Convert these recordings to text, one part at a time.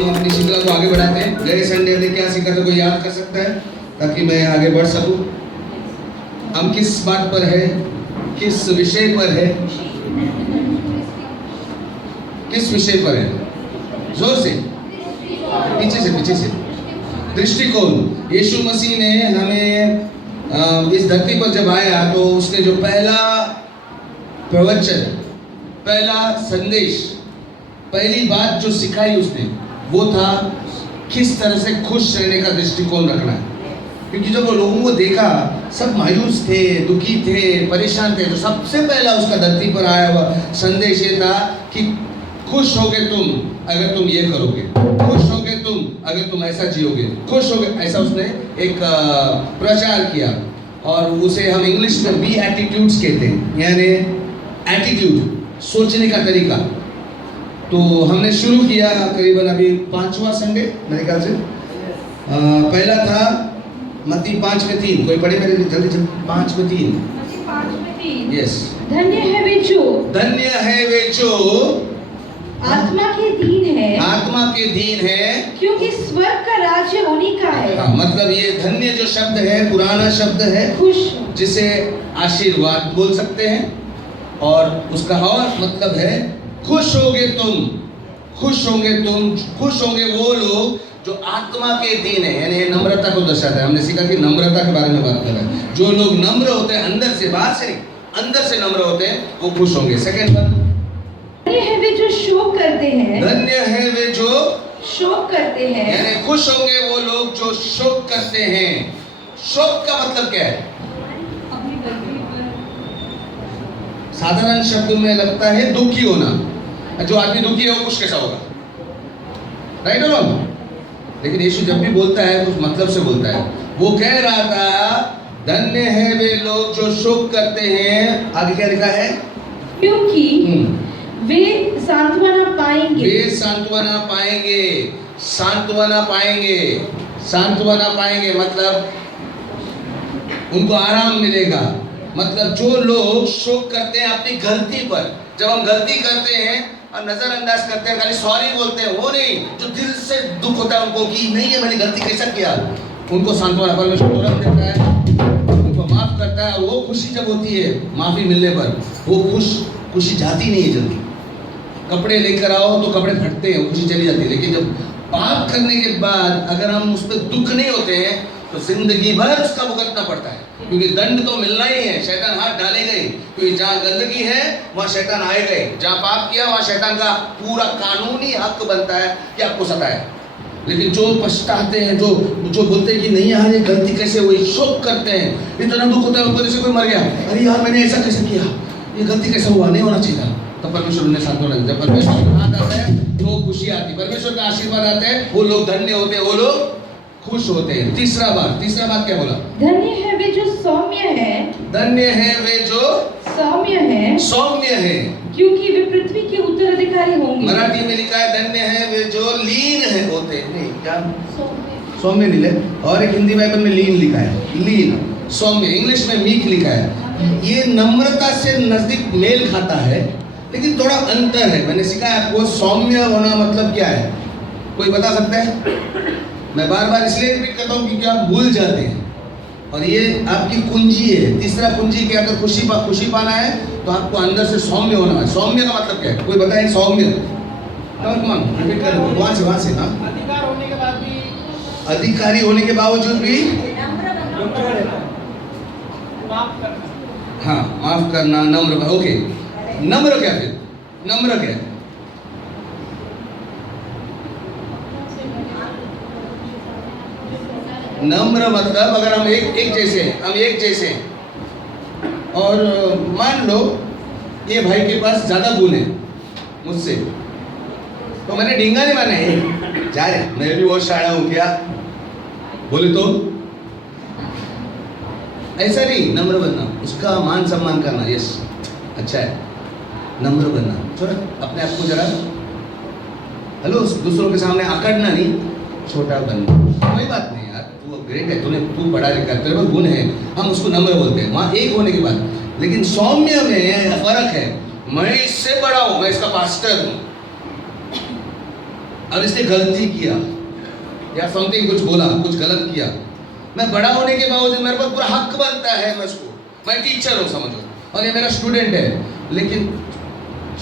हम अपनी श्रृंखला को आगे बढ़ाते हैं। गए संडे ने क्या सीखा था, कोई याद कर सकता है, ताकि मैं आगे बढ़ सकूं। हम किस बात पर है, किस विषय पर है, किस विषय पर है? जोर से, पीछे से। दृष्टिकोण। यीशु मसीह ने हमें इस धरती पर जब आया तो उसने जो पहला प्रवचन, पहला संदेश, पहली बात जो सिखाई उसने, वो था किस तरह से खुश रहने का दृष्टिकोण रखना है। क्योंकि जब वो लोगों को देखा, सब मायूस थे, दुखी थे, परेशान थे, तो सबसे पहला उसका धरती पर आया हुआ संदेश ये था कि खुश होगे तुम अगर तुम ये करोगे, खुश होगे तुम अगर तुम ऐसा जियोगे, खुश होगे, ऐसा उसने एक प्रचार किया। और उसे हम इंग्लिश में बी एटीट्यूड्स कहते हैं, यानी एटीट्यूड, सोचने का तरीका। तो हमने शुरू किया करीबन अभी 5वां संडे मेरे ख्याल से। पहला था मत्ती 5:3। कोई पढ़े मेरे लिए जल्दी 5:3। यस। धन्य है वे जो आत्मा के दीन है, क्योंकि स्वर्ग का राज्य उन्हीं का है। हाँ, मतलब ये धन्य जो शब्द है पुराना शब्द है, खुश, जिसे आशीर्वाद बोल सकते हैं, और उसका और मतलब है खुश होगे तुम, खुश होंगे वो लोग जो आत्मा के दीन है, यानी नम्रता को दर्शाता है। हमने सीखा कि नम्रता के बारे में बात कर रहे हैं। जो लोग नम्र होते हैं, अंदर से, बाहर से नहीं, अंदर से नम्र होते हैं, वो खुश होंगे। सेकंड वन, धन्य है वे जो शोक करते हैं, यानी खुश होंगे वो लोग जो शोक करते हैं। शोक का मतलब क्या है? साधारण शब्दों में लगता है दुखी होना। जो आदमी दुखी है वो खुश कैसा होगा? राइट और रॉन्ग? लेकिन यीशु जब भी बोलता है कुछ मतलब से बोलता है। वो कह रहा था धन्य है वे लोग जो शोक करते हैं। आगे क्या लिखा है? क्योंकि वे सांत्वना पाएंगे मतलब उनको आराम मिलेगा। मतलब जो लोग शोक करते हैं अपनी गलती पर, जब हम गलती करते हैं और नजरअंदाज करते हैं, खाली सॉरी बोलते हैं, वो नहीं, जो दिल से दुख होता है उनको कि नहीं है मैंने गलती कैसा किया, उनको सांत्वना, परमेश्वर तुरंत देता है, उनको माफ करता है। और वो खुशी जब होती है माफी मिलने पर, वो खुशी जाती नहीं है जल्दी। कपड़े लेकर आओ तो कपड़े फटते हैं, खुशी चली जाती है। लेकिन जब पाप करने के बाद अगर हम उस पर दुख नहीं होते हैं तो जिंदगी भर उसका भुगतना पड़ता है, क्योंकि दंड तो मिलना ही है। शैतान हाथ डालेगा ही, क्योंकि जहाँ गंदगी है वहाँ शैतान आएगा ही। जहाँ पाप किया वहाँ शैतान का पूरा कानूनी हक बनता है कि आपको सताए। लेकिन जो पछताते हैं, जो बोलते हैं कि नहीं यार ये गलती कैसे हुई, शोक करते हैं, इतना दुख होता है, ऊपर से कोई मर गया, अरे यार मैंने ऐसा कैसे किया, ये गलती कैसे हुआ, नहीं होना चाहिए था। तो परमेश्वर ने सांत्वना दी। जब परमेश्वर का हाथ आता है तो खुशी आती है, परमेश्वर का आशीर्वाद आता है, वो लोग धन्य होते हैं, वो लोग खुश होते हैं। तीसरा बात क्या बोला? धन्य है वे जो सौम्य है, क्योंकि वे पृथ्वी के उत्तराधिकारी होंगे। मराठी में लिखा है धन्य है वे जो लीन है होते हैं। नहीं, क्या सौम्य नहीं है, और एक हिंदी बाइबल में लीन लिखा है, लीन, सौम्य, इंग्लिश में मीक लिखा है। ये नम्रता से नजदीक मेल खाता है, लेकिन थोड़ा अंतर है। मैंने सीखा है आपको सौम्य होना मतलब क्या है, कोई बता सकता है? मैं बार इसलिए रिपीट करता हूँ क्योंकि आप भूल जाते हैं, और ये आपकी कुंजी है। तीसरा कुंजी क्या? अगर खुशी पाना है तो आपको अंदर से सौम्य होना है। सौम्य का मतलब क्या है, कोई बताए? सौम्य, रिपीट कर, वहां से ना, अधिकारी होने के बावजूद भी हाँ, माफ करना, नम्र। ओके, नम्र क्या? फिर नम्र क्या है? नम्र मतलब अगर हम एक जैसे हैं, और मान लो ये भाई के पास ज्यादा गुण है मुझसे, तो मैंने डींगा नहीं माना है, जा रहे मैं भी बहुत शाया हूं क्या, बोले तो ऐसा नहीं। नम्र बनना, उसका मान सम्मान करना, यस अच्छा है, नम्र बनना। छोड़ अपने आप को जरा, हेलो, दूसरों के सामने आकड़ना नहीं, छोटा बनना। कोई बात नहीं यार, तू ग्रेट है, तू पढ़ा लिखा है, तेरे पास गुण है, हम उसको नम्र बोलते हैं, वहाँ एक होने के बाद। लेकिन सौम्य में फर्क है, मैं इससे बड़ा हूँ, मैं इसका पास्टर हूँ, और इसने गलती किया या समथिंग कुछ बोला, कुछ गलत किया, मैं बड़ा होने के बावजूद मेरे पास पूरा हक बनता है, मैं टीचर हूँ समझो, और ये मेरा स्टूडेंट है, लेकिन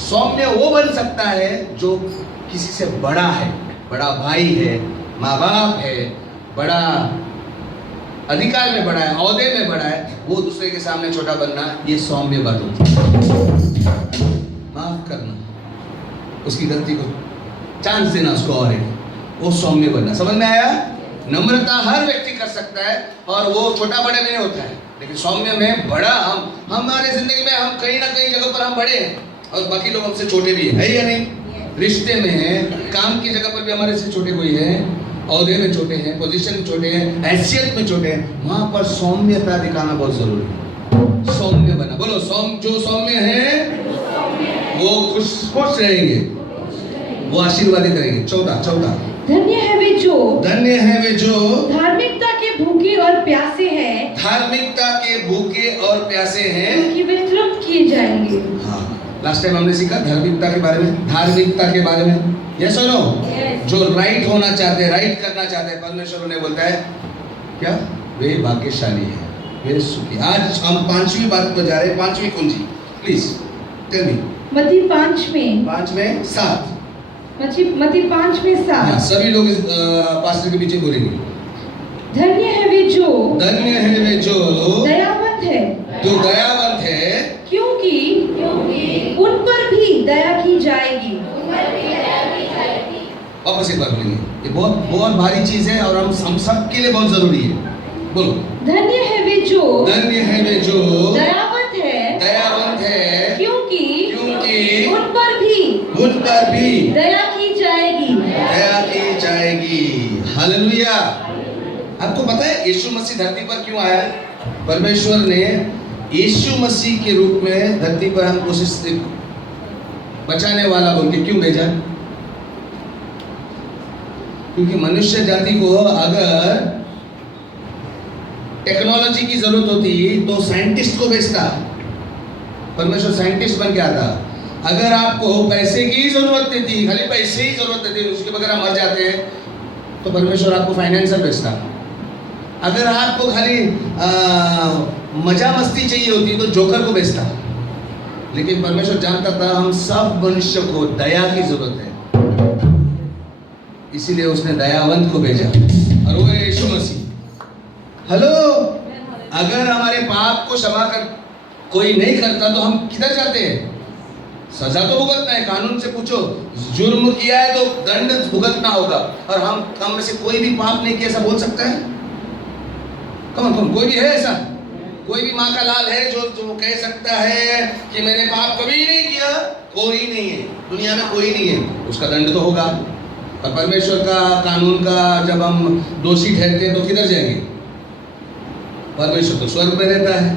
सौम्य वो बन सकता है जो किसी से बड़ा है, बड़ा भाई है, माँ बाप है, बड़ा अधिकार में बड़ा है, औहदे में बड़ा है, वो दूसरे के सामने छोटा बनना, ये सौम्य बात होती है। माफ करना, उसकी गलती को चांस देना उसको, और वो सौम्य बनना। समझ में आया? नम्रता हर व्यक्ति कर सकता है और वो छोटा बड़े में नहीं होता है, लेकिन सौम्य में बड़ा, हम हमारे जिंदगी में हम कहीं ना कहीं जगह पर हम बड़े हैं और बाकी लोग हमसे छोटे भी है या नहीं? रिश्ते में, काम की जगह पर भी हमारे से छोटे कोई है, औहदे में छोटे हैं, पोजीशन में छोटे हैं, हैसियत में छोटे हैं, वहां पर सौम्यता दिखाना बहुत जरूरी है। सौम्य बना, बोलो जो सौम्य है वो खुश रहेंगे, वो आशीर्वादित रहेंगे। चौथा, धन्य है वे जो धार्मिकता के भूखे और प्यासे हैं, धार्मिकता के भूखे और प्यासे हैं, क्योंकि वे तृप्त किए जाएंगे। हाँ, लास्ट टाइम हमने सीखा धार्मिकता के बारे में, धार्मिकता के बारे में, यस और नो? जो राइट होना चाहते हैं, राइट करना चाहते हैं, परमेश्वर उन्हें बोलता है क्या? वे भाग्यशाली है, वे सुखी। आज हम 5वीं बात पर जा रहे हैं, 5वीं कुंजी, प्लीज टेल मी। मत्ती 5 में 7। मत्ती 5 में 7। हाँ, सभी लोग पास्टर के पीछे बोलेंगे। धन्य है वे जो दयावंत है, क्योंकि उन पर भी दया की जाएगी। वापस एक बार बोलेंगे, ये बहुत भारी चीज है और हम सब के लिए बहुत जरूरी है। बोलो, धन्य है वे जो दयावंत है, क्योंकि उन पर भी दया की जाएगी। हालेलुया। आपको पता है यीशु मसीह धरती पर क्यों आया? परमेश्वर ने यीशु मसीह के रूप में धरती पर हमको बचाने वाला बोल के क्यों भेजा? क्योंकि मनुष्य जाति को अगर टेक्नोलॉजी की जरूरत होती तो साइंटिस्ट को भेजता। परमेश्वर साइंटिस्ट बन के आता। अगर आपको पैसे की जरूरत थी, खाली पैसे ही जरूरत थी, उसके बगैर आप मर जाते हैं, तो परमेश्वर आपको फाइनेंसर भेजता। अगर आपको खाली मजा मस्ती चाहिए होती तो जोकर को भेजता। लेकिन परमेश्वर जानता था हम सब मनुष्य को दया की जरूरत है, इसीलिए उसने दयावंत को भेजा, और वो है यीशु मसीह। हेलो, अगर हमारे पाप को क्षमा कर कोई नहीं करता तो हम किधर जाते हैं? सजा तो भुगतना है, कानून से पूछो, जुर्म किया है तो दंड भुगतना होगा, और हम में से कोई भी पाप नहीं किया ऐसा बोल सकता है? कौन कोई भी है ऐसा? कोई भी माँ का लाल है जो कह सकता है कि मैंने पाप कभी नहीं किया? कोई नहीं है, दुनिया में कोई नहीं है। उसका दंड तो होगा। और परमेश्वर का कानून का जब हम दोषी ठहरते हैं तो किधर जाएंगे? परमेश्वर तो स्वर्ग में रहता है,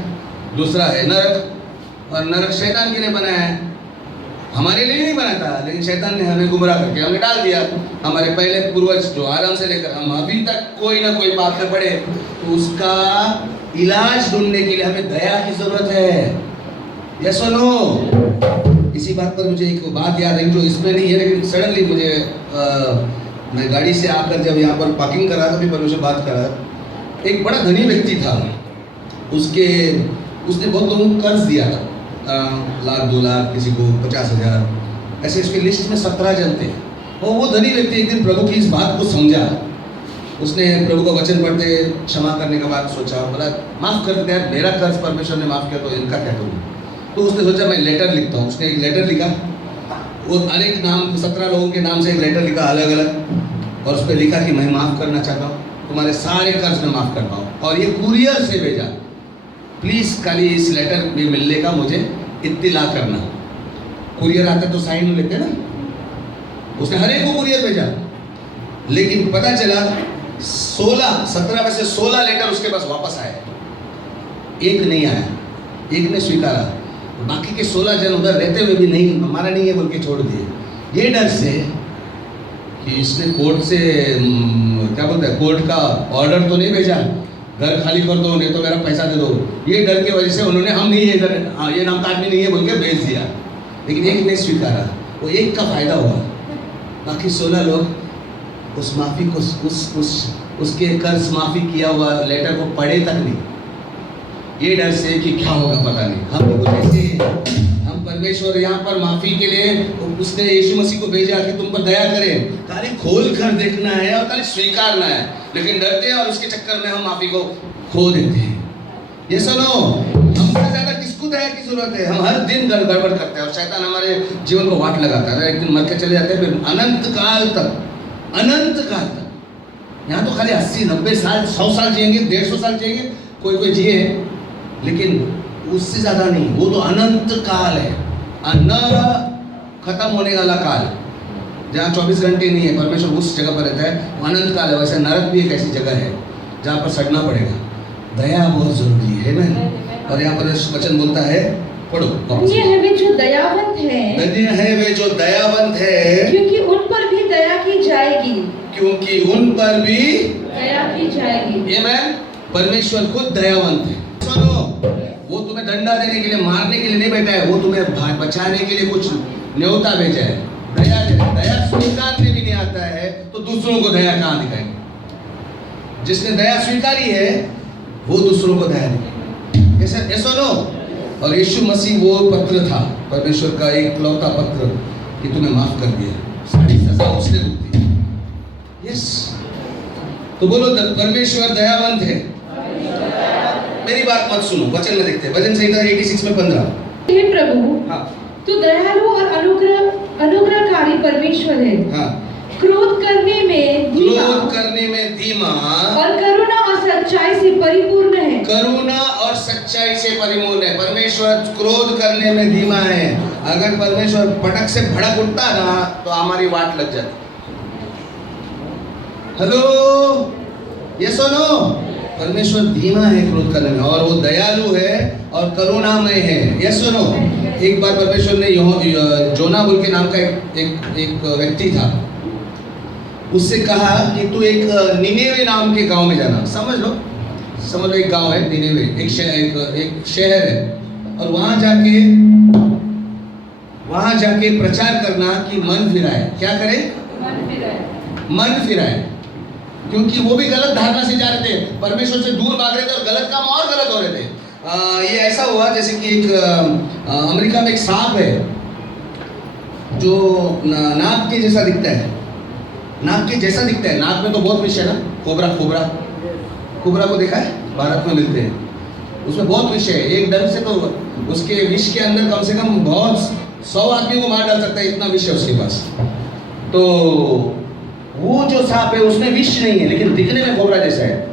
दूसरा है नरक, और नरक शैतान के लिए बनाया है, हमारे लिए नहीं बना था, लेकिन शैतान ने हमें गुमराह करके हमें डाल दिया। हमारे पहले पूर्वज जो आदम से लेकर हम अभी तक कोई ना कोई पाप में पड़े, तो उसका इलाज ढूंढने के लिए हमें दया की जरूरत है। यस और नो? इसी बात पर मुझे एक बात याद आई जो इसमें नहीं है, लेकिन सडनली मुझे मैं गाड़ी से आकर जब यहाँ पर पार्किंग करा तभी परमेश्वर बात करा। एक बड़ा धनी व्यक्ति था, उसने बहुत लोगों को कर्ज दिया था, 1 लाख 2 लाख, किसी को 50,000, ऐसे इसके लिस्ट में 17 जन थे। और वो धनी व्यक्ति एक दिन प्रभु की इस बात को समझा। उसने प्रभु का वचन पढ़ते क्षमा करने के बाद सोचा, बोला माफ कर दे यार, मेरा कर्ज परमेश्वर ने माफ किया तो इनका क्या करूँ? तो उसने सोचा मैं लेटर लिखता हूँ। उसने एक लेटर लिखा, वो अनेक नाम 17 लोगों के नाम से एक लेटर लिखा अलग अलग, और उस पर लिखा कि मैं माफ़ करना चाहता हूँ, तुम्हारे सारे कर्ज में माफ़ कर पाऊँ, और ये कुरियर से भेजा। प्लीज़ खाली इस लेटर में मिलने का मुझे इत्तिला करना। कुरियर आता तो साइन लेते ना, उसने हर एक को कुरियर भेजा। लेकिन पता चला 17 में से 16 लेटर उसके पास वापस आए, एक नहीं आया, एक ने स्वीकारा, बाकी के 16 जन उधर रहते हुए भी नहीं, हमारा नहीं है बोल के छोड़ दिए। ये डर से कि इसने कोर्ट से क्या बोलते हैं, कोर्ट का ऑर्डर तो नहीं भेजा, घर खाली कर दो नहीं तो मेरा पैसा दे दो, ये डर की वजह से उन्होंने हम नहीं है इधर, ये नाम का आदमी नहीं है बोल के भेज दिया। लेकिन एक ने स्वीकारा, वो एक का फायदा हुआ, बाकी 16 लोग उस माफी को उसके कर्ज माफी किया हुआ लेटर को पढ़े तक नहीं, ये डर से कि क्या होगा पता नहीं। हम लोग ऐसे हम परमेश्वर यहाँ पर माफी के लिए उसने यीशु मसीह को भेजा कि तुम पर दया करे, खाली खोल कर देखना है और खाली स्वीकारना है, लेकिन डरते हैं और उसके चक्कर में हम माफी को खो देते हैं। ये सुनो, हमसे ज्यादा किसको दया की जरूरत है? हम हर दिन गड़बड़ करते हैं और शैतान हमारे जीवन को वाट लगाता है। एक दिन मर के चले जाते हैं, फिर अनंत काल तक यहाँ तो खाली 80-90 साल 100 साल जिएंगे, 150 साल जिएंगे, कोई जिए, लेकिन उससे ज्यादा नहीं। वो तो अनंत काल है, न खत्म होने वाला काल, जहाँ 24 घंटे नहीं है। परमेश्वर उस जगह पर रहता है, वो अनंत काल है। वैसे नरक भी एक ऐसी जगह है जहाँ पर सड़ना पड़ेगा। दया बहुत जरूरी है ना। और यहाँ पर वचन बोलता है, पढ़ो। धन्य है वे जो दयावंत है, धन्य है वे जो दयावंत है, क्योंकि उन पर भी दया की जाएगी, क्योंकि उन पर भी दया की जाएगी। आमेन। परमेश्वर खुद दयावंत है। सुनो, वो तुम्हें डंडा देने के लिए, मारने के लिए नहीं बैठा है, वो तुम्हें बचाने के लिए कुछ न्योता भेजा है। दया स्वीकारने भी नहीं आता है तो दूसरों को दया कहाँ दिखाएंगे? जिसने दया स्वीकारी है वो दूसरों को दया दिखाएगा। ऐसा सुनो, और यीशु मसीह वो पत्र था, परमेश्वर का एक लौता पत्र कि तुम्हें माफ कर दिया, सारी सजा उसने भुगती। यस, तो बोलो परमेश्वर दयावंत है। मेरी बात मत सुनो, वचन में देखते हैं, भजन संहिता 86 में 15। हे प्रभु, हाँ तू दयालु और अनुग्रहकारी परमेश्वर है। हाँ, क्रोध करने में धीमा और करुणा और सच्चाई से परिपूर्ण है। करुणा और सच्चाई से परिपूर्ण है। परमेश्वर क्रोध करने में धीमा है। अगर परमेश्वर पटक से भड़क उठता ना तो हमारी वाट लग जाती। हेलो, ये सुनो, परमेश्वर धीमा है क्रोध करने में, और वो दयालु है और करुणामय है। ये सुनो, एक बार परमेश्वर ने जोना बोल के नाम का एक व्यक्ति था, उससे कहा कि तू एक निनेवे नाम के गांव में जाना। समझ लो एक गांव है निनेवे, एक शहर है, और वहां जाके प्रचार करना कि मन फिराए। क्या करे? मन फिराए। क्योंकि वो भी गलत धारणा से जा रहे थे, परमेश्वर से दूर भाग रहे थे और गलत काम और गलत हो रहे थे। ये ऐसा हुआ जैसे कि एक अमेरिका में एक सांप है जो नाक के जैसा दिखता है। नाक में तो बहुत विष है ना। कोबरा को देखा है? भारत में मिलते हैं, उसमें बहुत विष है। एक डंक से तो उसके विष के अंदर कम से कम बहुत 100 आदमी को मार डाल सकता है, इतना विष है उसके पास। तो वो जो सांप है उसमें विष नहीं है, लेकिन दिखने में कोबरा जैसा है।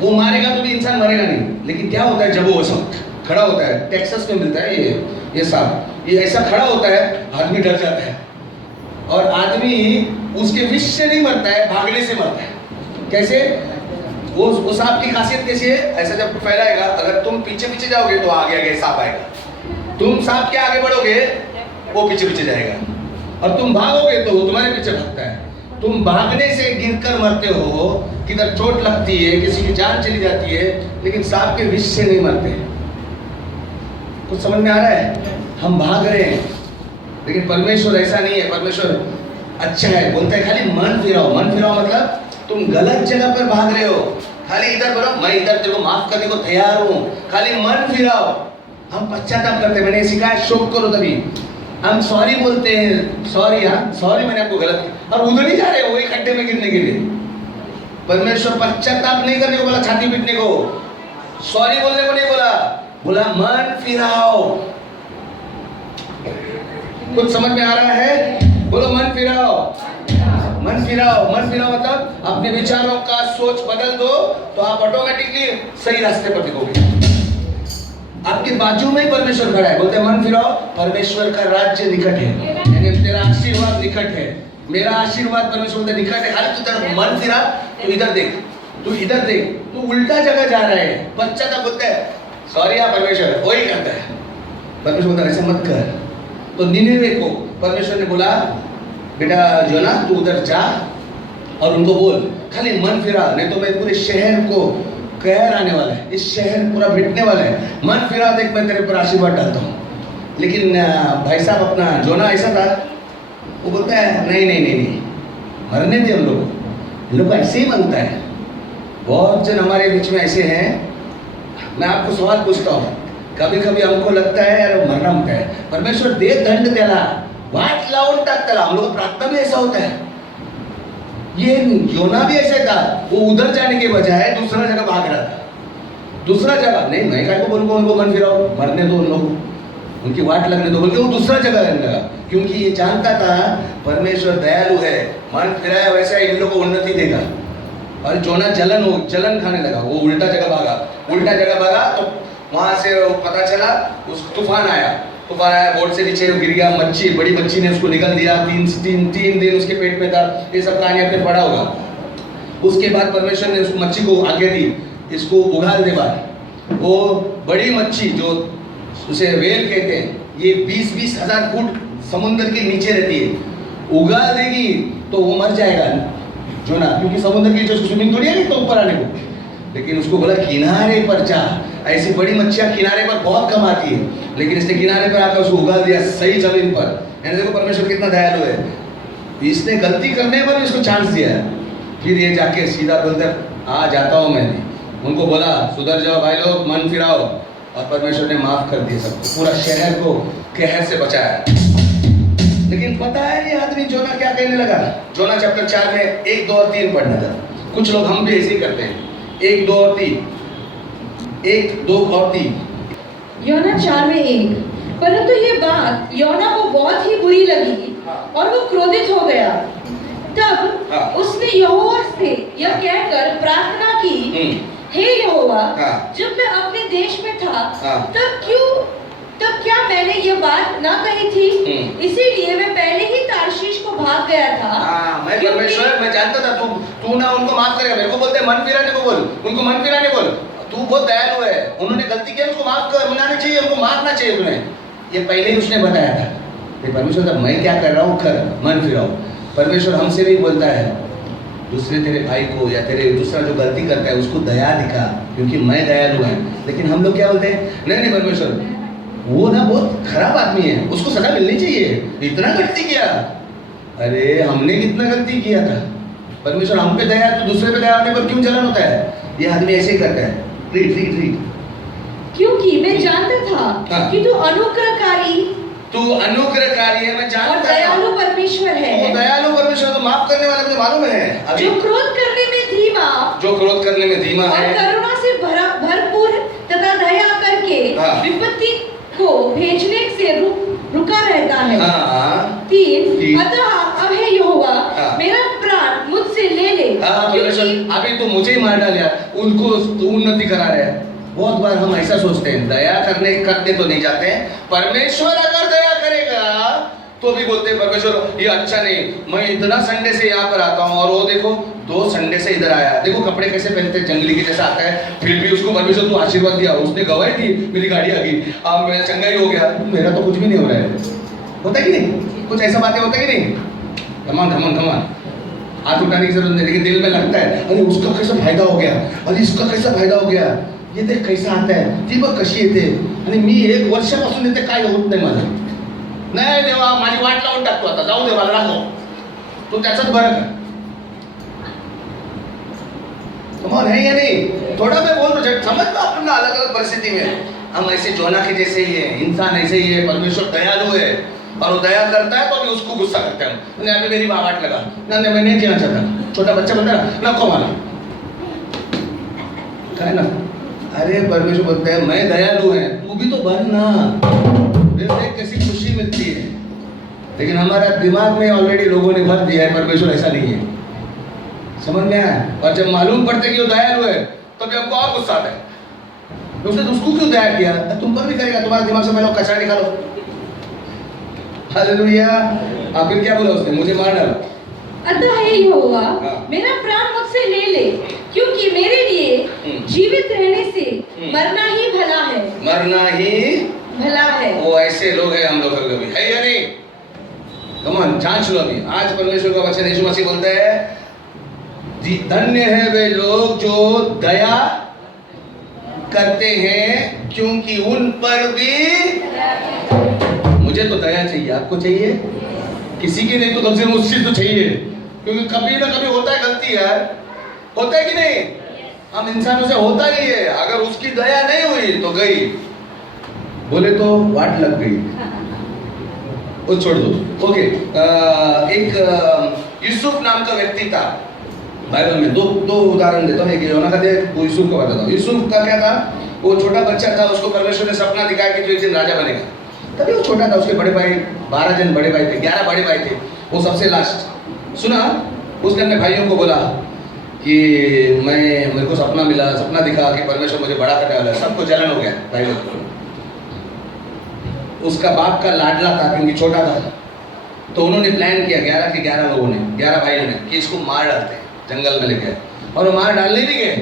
वो मारेगा तो भी इंसान मरेगा नहीं, लेकिन क्या होता है जब वो सब खड़ा होता है, टेक्सास में मिलता है ये सांप, ये ऐसा खड़ा होता है, आदमी डर जाता है, और आदमी उसके विष से नहीं मरता है, भागने से मरता है। कैसे? वो सांप की खासियत कैसी है? ऐसा जब फैलाएगा, अगर तुम पीछे पीछे जाओगे तो आगे सांप आएगा, तुम सांप के आगे बढ़ोगे वो पीछे पीछे जाएगा, और तुम भागोगे तो वो तुम्हारे पीछे भागता है। तुम भागने से गिरकर मरते हो, किधर चोट लगती है, किसी की जान चली जाती है, लेकिन सांप के विष से नहीं मरते। कुछ समझ में आ रहा है? हम भाग रहे हैं, लेकिन परमेश्वर ऐसा नहीं है। परमेश्वर अच्छा है, बोलता है खाली मन फिराओ। मन फिराओ मतलब तुम गलत जगह पर भाग रहे हो, खाली इधर बोलो मैं इधर तेरे को माफ करने को तैयार हूँ, खाली मन फिराओ। हम पश्चाताप करते हैं, मैंने सिखाया शोक करो, तभी हम सॉरी बोलते हैं, सॉरी मैंने आपको गलत किया, और उधर ही जा रहे हो वही खड्डे में गिरने के लिए। परमेश्वर पश्चाताप नहीं करने को बोला, छाती पीटने को, सॉरी बोलने को नहीं बोला मन फिराओ। कुछ समझ में आ रहा है? बोलो मन फिराओ। मन फिराओ मतलब अपने विचारों का सोच बदल दो तो आप ऑटोमेटिकली सही रास्ते पर दिखोगे। आपके बाजू में ही परमेश्वर खड़ा है, बोलते हैं मन फिराओ, परमेश्वर का राज्य निकट है, यानी तेरा आशीर्वाद निकट है, मेरा आशीर्वाद परमेश्वर के निकट है। खाली तू तेरा मन फिरा, तू इधर देख, तू उल्टा जगह जा रहा है। बच्चा का बोलता है सॉरी यार, परमेश्वर वही करता है। परमेश्वर बोलता है ऐसा मत कर। तो निनेवे को परमेश्वर ने बोला बेटा जोना तू उधर जा और उनको बोल खाली मन फिरा, नहीं तो मैं पूरे शहर को कहर आने वाला है, इस शहर पूरा मिटने वाला है। मन फिरा, देख मैं तेरे पर आशीर्वाद डालता हूँ। लेकिन भाई साहब अपना जोना ऐसा था, वो बोलता है नहीं, मरने दे हम लोग को, हम लोग को ऐसे ही बनता है। बहुत जन हमारे बीच में ऐसे हैं। मैं आपको सवाल पूछता हूँ, कभी कभी हमको लगता है यार मरना होता है, परमेश्वर दे दंड त्याला वाट लावून टाक त्याला। हम लोग प्रार्थना में ऐसा होता है। ये योना भी ऐसे था, वो उधर जाने के बजाय दूसरा जगह भाग रहा था। दूसरा जगह नहीं, मैं क्या बोलूँगा उनको मन फिराओ, मरने दो उन लोगों, उनकी वाट लगने दो, बल्कि वो दूसरा जगह रहने लगा, क्योंकि ये जानता था परमेश्वर दयालु है, मन फिराया वैसा इन लोगों को उन्नति देगा। और जोना जलन खाने लगा, वो उल्टा जगह भागा तो वहां से पता चला उस तूफान आया, बोट से नीचे गिर गया, मच्छी, बड़ी मच्छी ने उसको निगल दिया, तीन दिन उसके पेट में था। ये सब कहानी आपने पढ़ा होगा। उसके बाद परमेश्वर ने उस मच्छी को आज्ञा दी, इसको उगाल दे बाहर। वो बड़ी मच्छी जो उसे वेल कहते हैं, ये 20-20 हजार फुट समुद्र के नीचे रहती है, उगाल देगी तो वो मर जाएगा जोना, क्योंकि समुद्र की जो स्विमिंग थोड़ी है तो ऊपर आने को। लेकिन उसको बोला किनारे पर जा। ऐसी बड़ी मच्छियां किनारे पर बहुत कम आती है, लेकिन इसने किनारे पर आकर उसको उगाल दिया सही जमीन पर। यानी देखो परमेश्वर कितना दयालु है, इसने गलती करने पर इसको चांस दिया है। फिर ये जाके सीधा बोलता आ जाता हूँ मैं। उनको बोला सुधर जाओ भाई लोग, मन फिराओ, और परमेश्वर ने माफ कर दिया सबको, पूरा शहर को कहर से बचाया। लेकिन पता है ये आदमी जोना क्या कहने लगा? जोना चैप्टर 4 में 1, 2 और 3 पढ़ना था। कुछ लोग हम भी ऐसे ही करते हैं, 1, 2 और 3, 1, 2 और 3। योना 4 में 1। परंतु ये बात योना को बहुत ही बुरी लगी और वो क्रोधित हो गया। तब उसने यहोवा से यह कहकर प्रार्थना की, हे यहोवा, जब मैं अपने देश में था तब क्या मैंने ये बात ना कही थी? इसीलिए मैं पहले ही तार्शीश को भाग गया था। मैं परमेश्वर, मैं जानता था तू ना उनको माफ करेगा। मेरे को बोलते हैं मन फिराने को बोल, उनको मन फिराने बोल। तू बहुत दयालु है, उन्होंने गलती की, उसको माफ कर, मनाना चाहिए, उनको मारना चाहिए तुम्हें। ये पहले ही उसने बताया था। परमेश्वर साहब मैं क्या कर रहा हूँ, कर मन फिराओ। परमेश्वर हमसे भी बोलता है, दूसरे तेरे भाई को या तेरे दूसरा जो गलती करता है उसको दया दिखा, क्योंकि मैं दयालु है। लेकिन हम लोग क्या बोलते हैं, नहीं परमेश्वर वो ना बहुत खराब आदमी है, उसको सजा मिलनी चाहिए, इतना गलती किया। अरे हमने कितना गलती किया था? परमेश्वर हम पे दया, तो दूसरे पे दया होने पर क्यों जलन होता है? ये आदमी ऐसे ही करता है। रीड। क्योंकि मैं जानता था कि तू अनुग्रहकारी है, मैं जानता था। दयालु परमेश्वर है। वो दयालु परमेश्वर, तो माफ करने वाला, मुझे मालूम है। जो क्रोध करने में धीमा है, करुणा से भरपूर तथा दया करके विपत्ति को भेजने से रुका रहता है। 3 अतः अब हे यहोवा, मेरा प्राण मुझसे ले ले। अभी तो मुझे ही मार डालिया, उनको उन्नति करा रहे हैं। बहुत बार हम ऐसा सोचते हैं, दया करने तो नहीं जाते हैं। परमेश्वर अगर दया करेगा तो भी बोलते हैं परमेश्वर ये अच्छा नहीं, मैं इतना संडे से यहाँ पर आता हूँ और वो देखो 2 संडे से इधर आया, देखो कपड़े कैसे पहनते हैं, जंगली के जैसा आता है, फिर भी उसको परमेश्वर तू आशीर्वाद दिया, उसने गवाही दी, मेरी गाड़ी आ गई, अब मेरा चंगाई हो गया, मेरा तो कुछ भी नहीं हो रहा है। होता कि नहीं? कुछ ऐसा बातें होता कि नहीं? कमान हाथ उठाने की जरूरत नहीं, लेकिन दिल में लगता है अरे उसका कैसा फायदा हो गया, अरे इसका कैसा फायदा हो गया, ये देख कैसा आता है, ती बघ कशी येते, आणि मी 1 वर्षापासून येते, काय होत नाही माझं. नाही देवा, माझी वाट लावून टाकतो आता, जाऊ दे मला, राखो तो त्याचाच बरं कर. कमाल है या नहीं? थोड़ा मैं बोल रहा हूँ, समझ लो अपना अलग अलग परिस्थिति में हम ऐसे जोना के जैसे ही है, इंसान ऐसे ही है। परमेश्वर दयालु है और वो दया करता है तो अभी उसको गुस्सा करते हैं हम। अभी मेरी वाट लगा, नहीं मैं नहीं जीना चाहता। छोटा बच्चा बोलता है नको मला, है ना? अरे परमेश्वर बोलते हैं मैं दयालु है, तू भी तो भर ना, कैसी खुशी मिलती है। लेकिन हमारा दिमाग में ऑलरेडी लोगों ने भर दिया है परमेश्वर ऐसा नहीं है, समझ में आया? और जब मालूम पड़ता है कि वो दयालु है तो भी हमको और गुस्सा आता है, उसने उसको क्यों दया किया? तुम पर भी करेगा, तुम्हारे दिमाग से पहले कचरा निकालो। हालेलुया। आप फिर क्या बोला उसने? मुझे मार डालो। अतः हे यहोवा, मेरा प्राण मुझसे ले ले, क्योंकि मेरे लिए जीवित रहने से मरना ही भला है। मरना ही भला है। वो ऐसे लोग हैं हम लोग कभी, है या नहीं? कम ऑन, जांच लो अभी। आज परमेश्वर का वचन यीशु मसीह बोलते हैं, धन्य है वे लोग जो दया करते हैं, क्योंकि उन पर भी। मुझे तो दया चाहिए, आपको चाहिए? किसी की नहीं तो कम से कम उससे तो चाहिए। क्योंकि कभी ना कभी होता है गलती यार, होता है कि नहीं? हम इंसानों से होता ही है। अगर उसकी दया नहीं हुई तो गई, बोले तो वाट लग गई, वो छोड़ दो। ओके, एक यूसुफ नाम का व्यक्ति था बाइबल में। दो उदाहरण देता हूँ। एक योना का दे, वो यूसुफ का बताता हूँ। यूसुफ का क्या था? वो छोटा बच्चा था, उसको परमेश्वर ने सपना दिखाया कि तू एक दिन राजा बनेगा। तभी वो छोटा था, उसके बड़े भाई 12 जन बड़े भाई थे, 11 बड़े भाई थे, वो सबसे लास्ट। सुना, उसने अपने भाइयों को बोला कि मेरे को सपना मिला, सपना दिखा कि परमेश्वर मुझे बड़ा करने वाला है। सबको जलन हो गया भाइयों को। उसका बाप का लाडला था क्योंकि छोटा था, तो उन्होंने प्लान किया 11 के 11 लोगों ने, 11 भाइयों ने, कि इसको मार डालते हैं, जंगल में लेके। और वो मार डालने भी गए,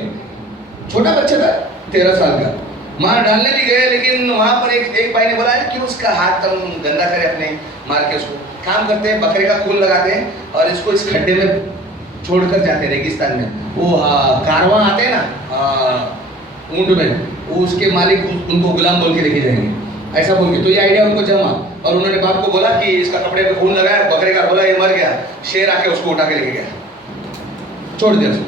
छोटा बच्चा था 13 साल का, मार डालने भी गए। लेकिन वहां पर एक भाई ने बोला कि उसका हाथ हम गंदा करें अपने, मार के उसको। काम करते हैं, बकरे का खून लगाते हैं और इसको इस खड्डे में छोड़कर जाते हैं रेगिस्तान में। वो कारवां आते हैं ना ऊंट में, वो उसके मालिक उनको गुलाम बोल के लेके जाएंगे, ऐसा बोल के। तो ये आइडिया उनको जमा, और उन्होंने बाप को बोला कि इसका कपड़े पे खून लगाया, बकरे का, बोला ये मर गया। शेर आके उसको उठा के लेके गया, छोड़ दिया उसको।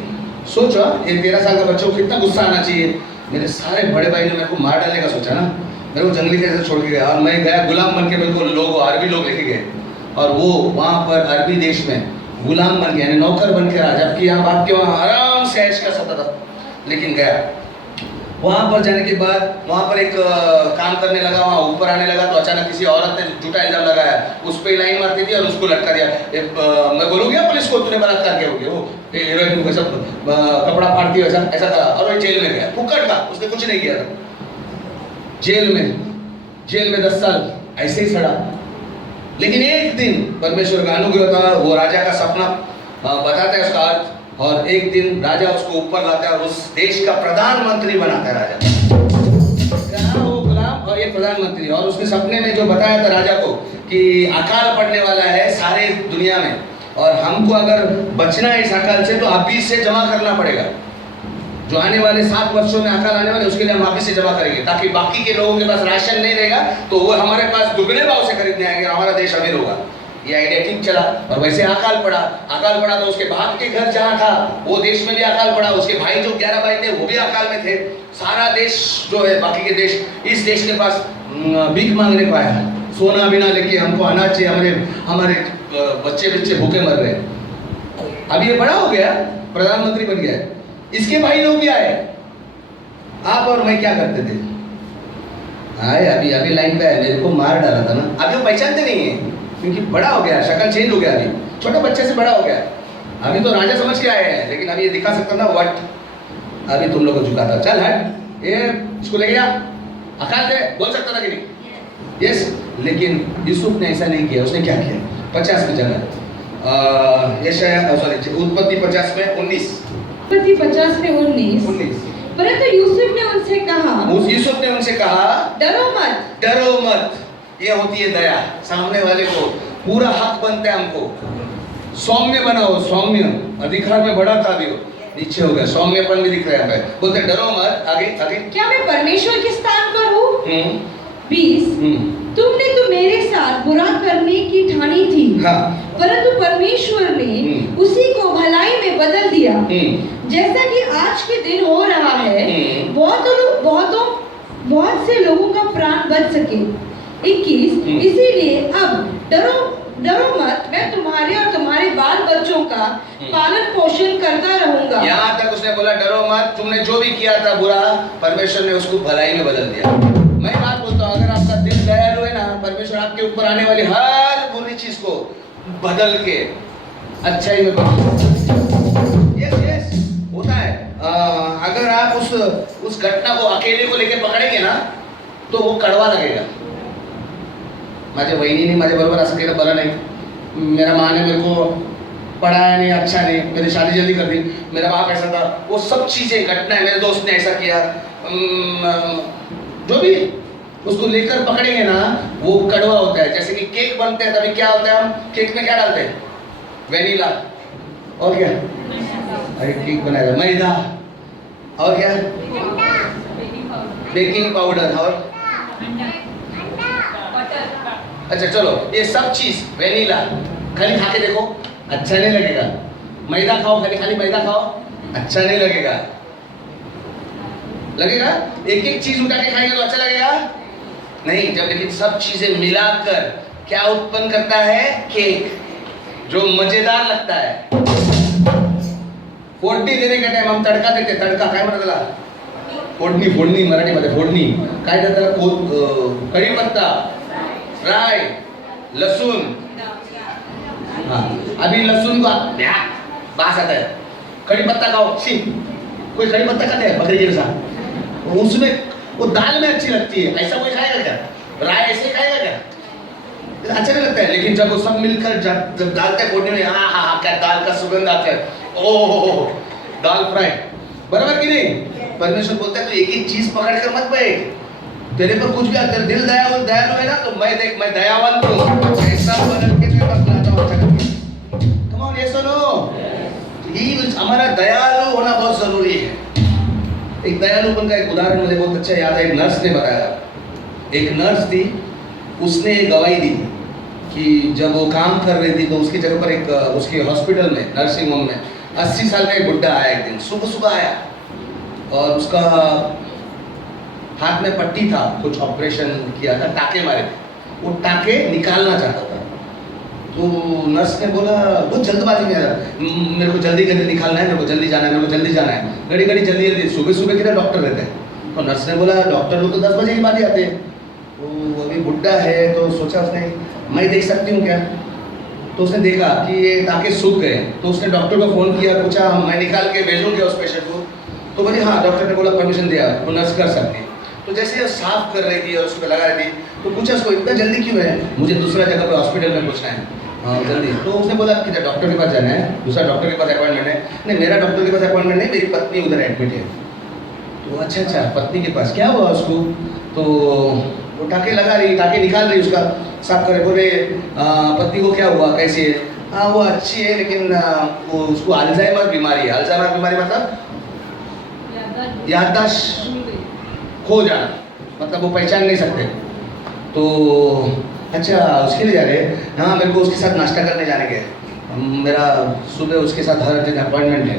सोचो ये 13 साल का बच्चों को कितना गुस्सा आना चाहिए। मेरे सारे बड़े भाई ने मेरे को मार डालने का सोचा ना, मेरे को जंगली कैसे छोड़ के गया, और मैं गया गुलाम बन के। मेरे को लोग, अरबी लोग लेके गए, और वो वहाँ पर अरबी देश में गुलाम बन गया, नौकर बन के रहा। जबकि यहाँ बाप के वहाँ आराम से ऐश कर सकता था, लेकिन गया। वहाँ पर जाने के बाद वहाँ पर एक काम करने लगा, वहाँ ऊपर आने लगा, तो अचानक किसी औरत ने झूठा इल्जाम लगाया, उस पर लाइन मारती थी और उसको लटका दिया। मैं बोलूँगा पुलिस को तूने बलात्कार किया हो गया, वो हीरोइन को सब कपड़ा फाड़ती है, ऐसा करा, और वो जेल में गया। फुकट का, उसने कुछ नहीं किया था। जेल में 10 साल ऐसे ही सड़ा। लेकिन एक दिन परमेश्वर का अनुग्रह था, वो राजा का सपना बताता है उसका अर्थ, और एक दिन राजा उसको ऊपर लाता है और उस देश का प्रधानमंत्री बनाता है राजा। वो गुलाम और ये प्रधानमंत्री, और उसने सपने में जो बताया था राजा को कि अकाल पड़ने वाला है सारे दुनिया में, और हमको अगर बचना है इस अकाल से तो अभी से जमा करना पड़ेगा। जो आने वाले 7 वर्षों में अकाल आने वाले, उसके लिए हम वापिस से जमा करेंगे, ताकि बाकी के लोगों के पास राशन नहीं रहेगा तो वो हमारे पास दुगने भाव से खरीदने आएंगे, हमारा देश अमीर होगा। ये आइडिया ठीक चला, और वैसे अकाल पड़ा तो उसके बाप के घर जहाँ था वो देश में भी अकाल पड़ा। उसके भाई जो 11 भाई थे वो भी अकाल में थे। सारा देश जो है, बाकी के देश, इस देश के पास भीख मांगने को आया, सोना बिना लेके हमको अनाज चाहिए, हमारे बच्चे भूखे मर रहे। अब ये बड़ा हो गया, प्रधानमंत्री बन गया, इसके भाई लोग भी आए। आप और मैं क्या करते थे? आए अभी लाइन पे आए, मेरे को मार डाला था ना। अभी वो पहचानते नहीं है क्योंकि बड़ा हो गया, शक्ल चेंज हो गया, अभी छोटे बच्चे से बड़ा हो गया। अभी तो राजा समझ के आए हैं, लेकिन अभी ये दिखा सकता ना वट, अभी तुम लोग को झुकाता, चल हट, ये इसको ले गया, अकाल दे, बोल सकता था कि नहीं? यस। लेकिन यूसुफ ने ऐसा नहीं किया। उसने क्या किया? 50 में जाना, उत्पत्ति 50 में 19, उत्पत्ति 50 में 19। परंतु यूसुफ ने उनसे कहा, डरो मत। ये होती है दया। सामने वाले को पूरा हक बनता है हमको। सौम्य बनाओ, सौम्य, अधिकार में बड़ा था भी हो, नीचे हो गया, सौम्यपन भी दिख रहा है। बोलते डरो मत। आगे क्या मैं परमेश्वर के स्थान पर हूँ? 20 तुमने तो मेरे साथ बुरा करने की ठानी थी, हाँ। परंतु परमेश्वर ने उसी को भलाई में बदल दिया, जैसा कि आज के दिन हो रहा है। बहुत से लोगों का प्राण बच सके। 21 इसीलिए अब डरो मत, मैं तुम्हारे और तुम्हारे बाल बच्चों का पालन पोषण करता रहूंगा। यहाँ तक उसने बोला डरो मत, तुमने जो भी किया था बुरा, परमेश्वर ने उसको भलाई में बदल दिया। मैं बात बोलता हूँ, अगर आपका दिल दयालु है ना, परमेश्वर आपके ऊपर आने वाली हर बुरी चीज को बदल के अच्छाई में बदल। यस होता है। अगर आप उस घटना को अकेले को लेकर पकड़ेंगे ना तो वो कड़वा लगेगा। माझ्या वहिनीने माझ्या बरोबर असं केलं बरं नाही, मेरा माँ ने मेरे को पढ़ाया नहीं, अच्छा नहीं, मेरी शादी जल्दी कर दी, मेरा बाप ऐसा था, वो सब चीज़ें घटनाएं, मेरे दोस्त ने ऐसा किया, जो भी उसको लेकर पकड़ेंगे ना वो कड़वा होता है। जैसे कि केक बनते हैं, तभी क्या होता है, हम केक में क्या डालते हैं? वेनिला, और क्या? अरे केक बनाएगा मैदा, और क्या? बेकिंग पाउडर, और अच्छा चलो ये सब चीज वेनिला, खाली खा के देखो, अच्छा नहीं लगेगा। मैदा खाओ, खाली खाली मैदा खाओ, अच्छा नहीं लगेगा। लगेगा? एक एक चीज उठा के खाएंगे तो अच्छा लगेगा नहीं। जब लेकिन सब चीजें मिलाकर क्या उत्पन्न करता है? केक, जो मजेदार लगता है। फोडणी देने का टाइम हम तड़का देते, तड़का काय म्हणतात त्याला? फोडणी, फोडणी मराठीमध्ये फोडणी काय देतात त्याला? कढीपत्ता, राय, लहसुन। हाँ, अभी लहसुन को बास आता है, कड़ी पत्ता खाओ। सी, कोई कड़ी पत्ता खाता है बकरी के साथ? उसमें वो दाल में अच्छी लगती है, ऐसा कोई खाएगा क्या? राय ऐसे खाएगा क्या? अच्छा नहीं लगता है। लेकिन जब वो सब मिलकर जब डालते हैं फोड़ने में, हाँ हाँ हाँ, क्या दाल का सुगंध आता है। ओह, दाल फ्राई, बराबर कि नहीं? परमेश्वर बोलता है तो एक एक चीज पकड़ कर मत बैठ, तेरे पर कुछ भी तेरा दिल दयालु दयालु है ना, तो मैं देख, मैं दयावान हूँ, ऐसा बदल के तेरे पास लाता हूँ अच्छा करके। कम ऑन, ये सुनो, हमारा दयालु होना बहुत जरूरी है। एक दयालुपन का एक उदाहरण मुझे बहुत अच्छा याद है। एक नर्स ने बताया, एक नर्स थी, उसने गवाही दी कि जब वो काम कर रही थी तो उसकी जगह पर एक उसके हॉस्पिटल में, नर्सिंग होम में 80 साल का एक बुड्ढा आया। एक दिन सुबह सुबह आया और उसका हाथ में पट्टी था, कुछ ऑपरेशन किया था, टाके मारे थे, वो टाके निकालना चाहता था। तो नर्स ने बोला, बहुत जल्दबाजी में आया, मेरे को जल्दी जल्दी निकालना है, मेरे को जल्दी जाना है, मेरे को जल्दी जाना है, घड़ी घड़ी जल्दी जल्दी। सुबह सुबह किधर डॉक्टर रहते हैं? तो नर्स ने बोला, डॉक्टर लोग तो 10 बजे के बाद ही आते हैं, वो अभी बुड्ढा है, तो सोचा उसने मैं देख सकती हूँ क्या? तो उसने देखा कि ये टाके सूख गए, तो उसने डॉक्टर को फ़ोन किया, पूछा मैं निकाल के भेजूँ क्या उस पेशेंट को? तो बोले हाँ, डॉक्टर ने बोला परमिशन दिया, वो नर्स कर सकती है। तो जैसे वो साफ कर रही थी और उसको लगा रही थी, तो पूछा उसको इतना जल्दी क्यों है? मुझे दूसरा जगह पे हॉस्पिटल में पूछना है, हाँ जल्दी। तो उसने बोला कि डॉक्टर के पास जाना है, दूसरा डॉक्टर के पास अपॉइंटमेंट है। नहीं, मेरा डॉक्टर के पास अपॉइंटमेंट नहीं, मेरी पत्नी उधर एडमिट है। तो अच्छा अच्छा, पत्नी के पास क्या हुआ उसको? तो वो टाके लगा रही, टाके निकाल रही, उसका साफ करे। बोले पत्नी को क्या हुआ, कैसी है? हाँ वो अच्छी है, लेकिन वो उसको अल्जाइमर बीमारी है। अल्जाइमर बीमारी मतलब याददाश्त खो जाना, मतलब वो पहचान नहीं सकते। तो अच्छा, उसके लिए जा रहे हैं? हाँ, मेरे को उसके साथ नाश्ता करने जाने के, मेरा सुबह उसके साथ हर दिन अपॉइंटमेंट है।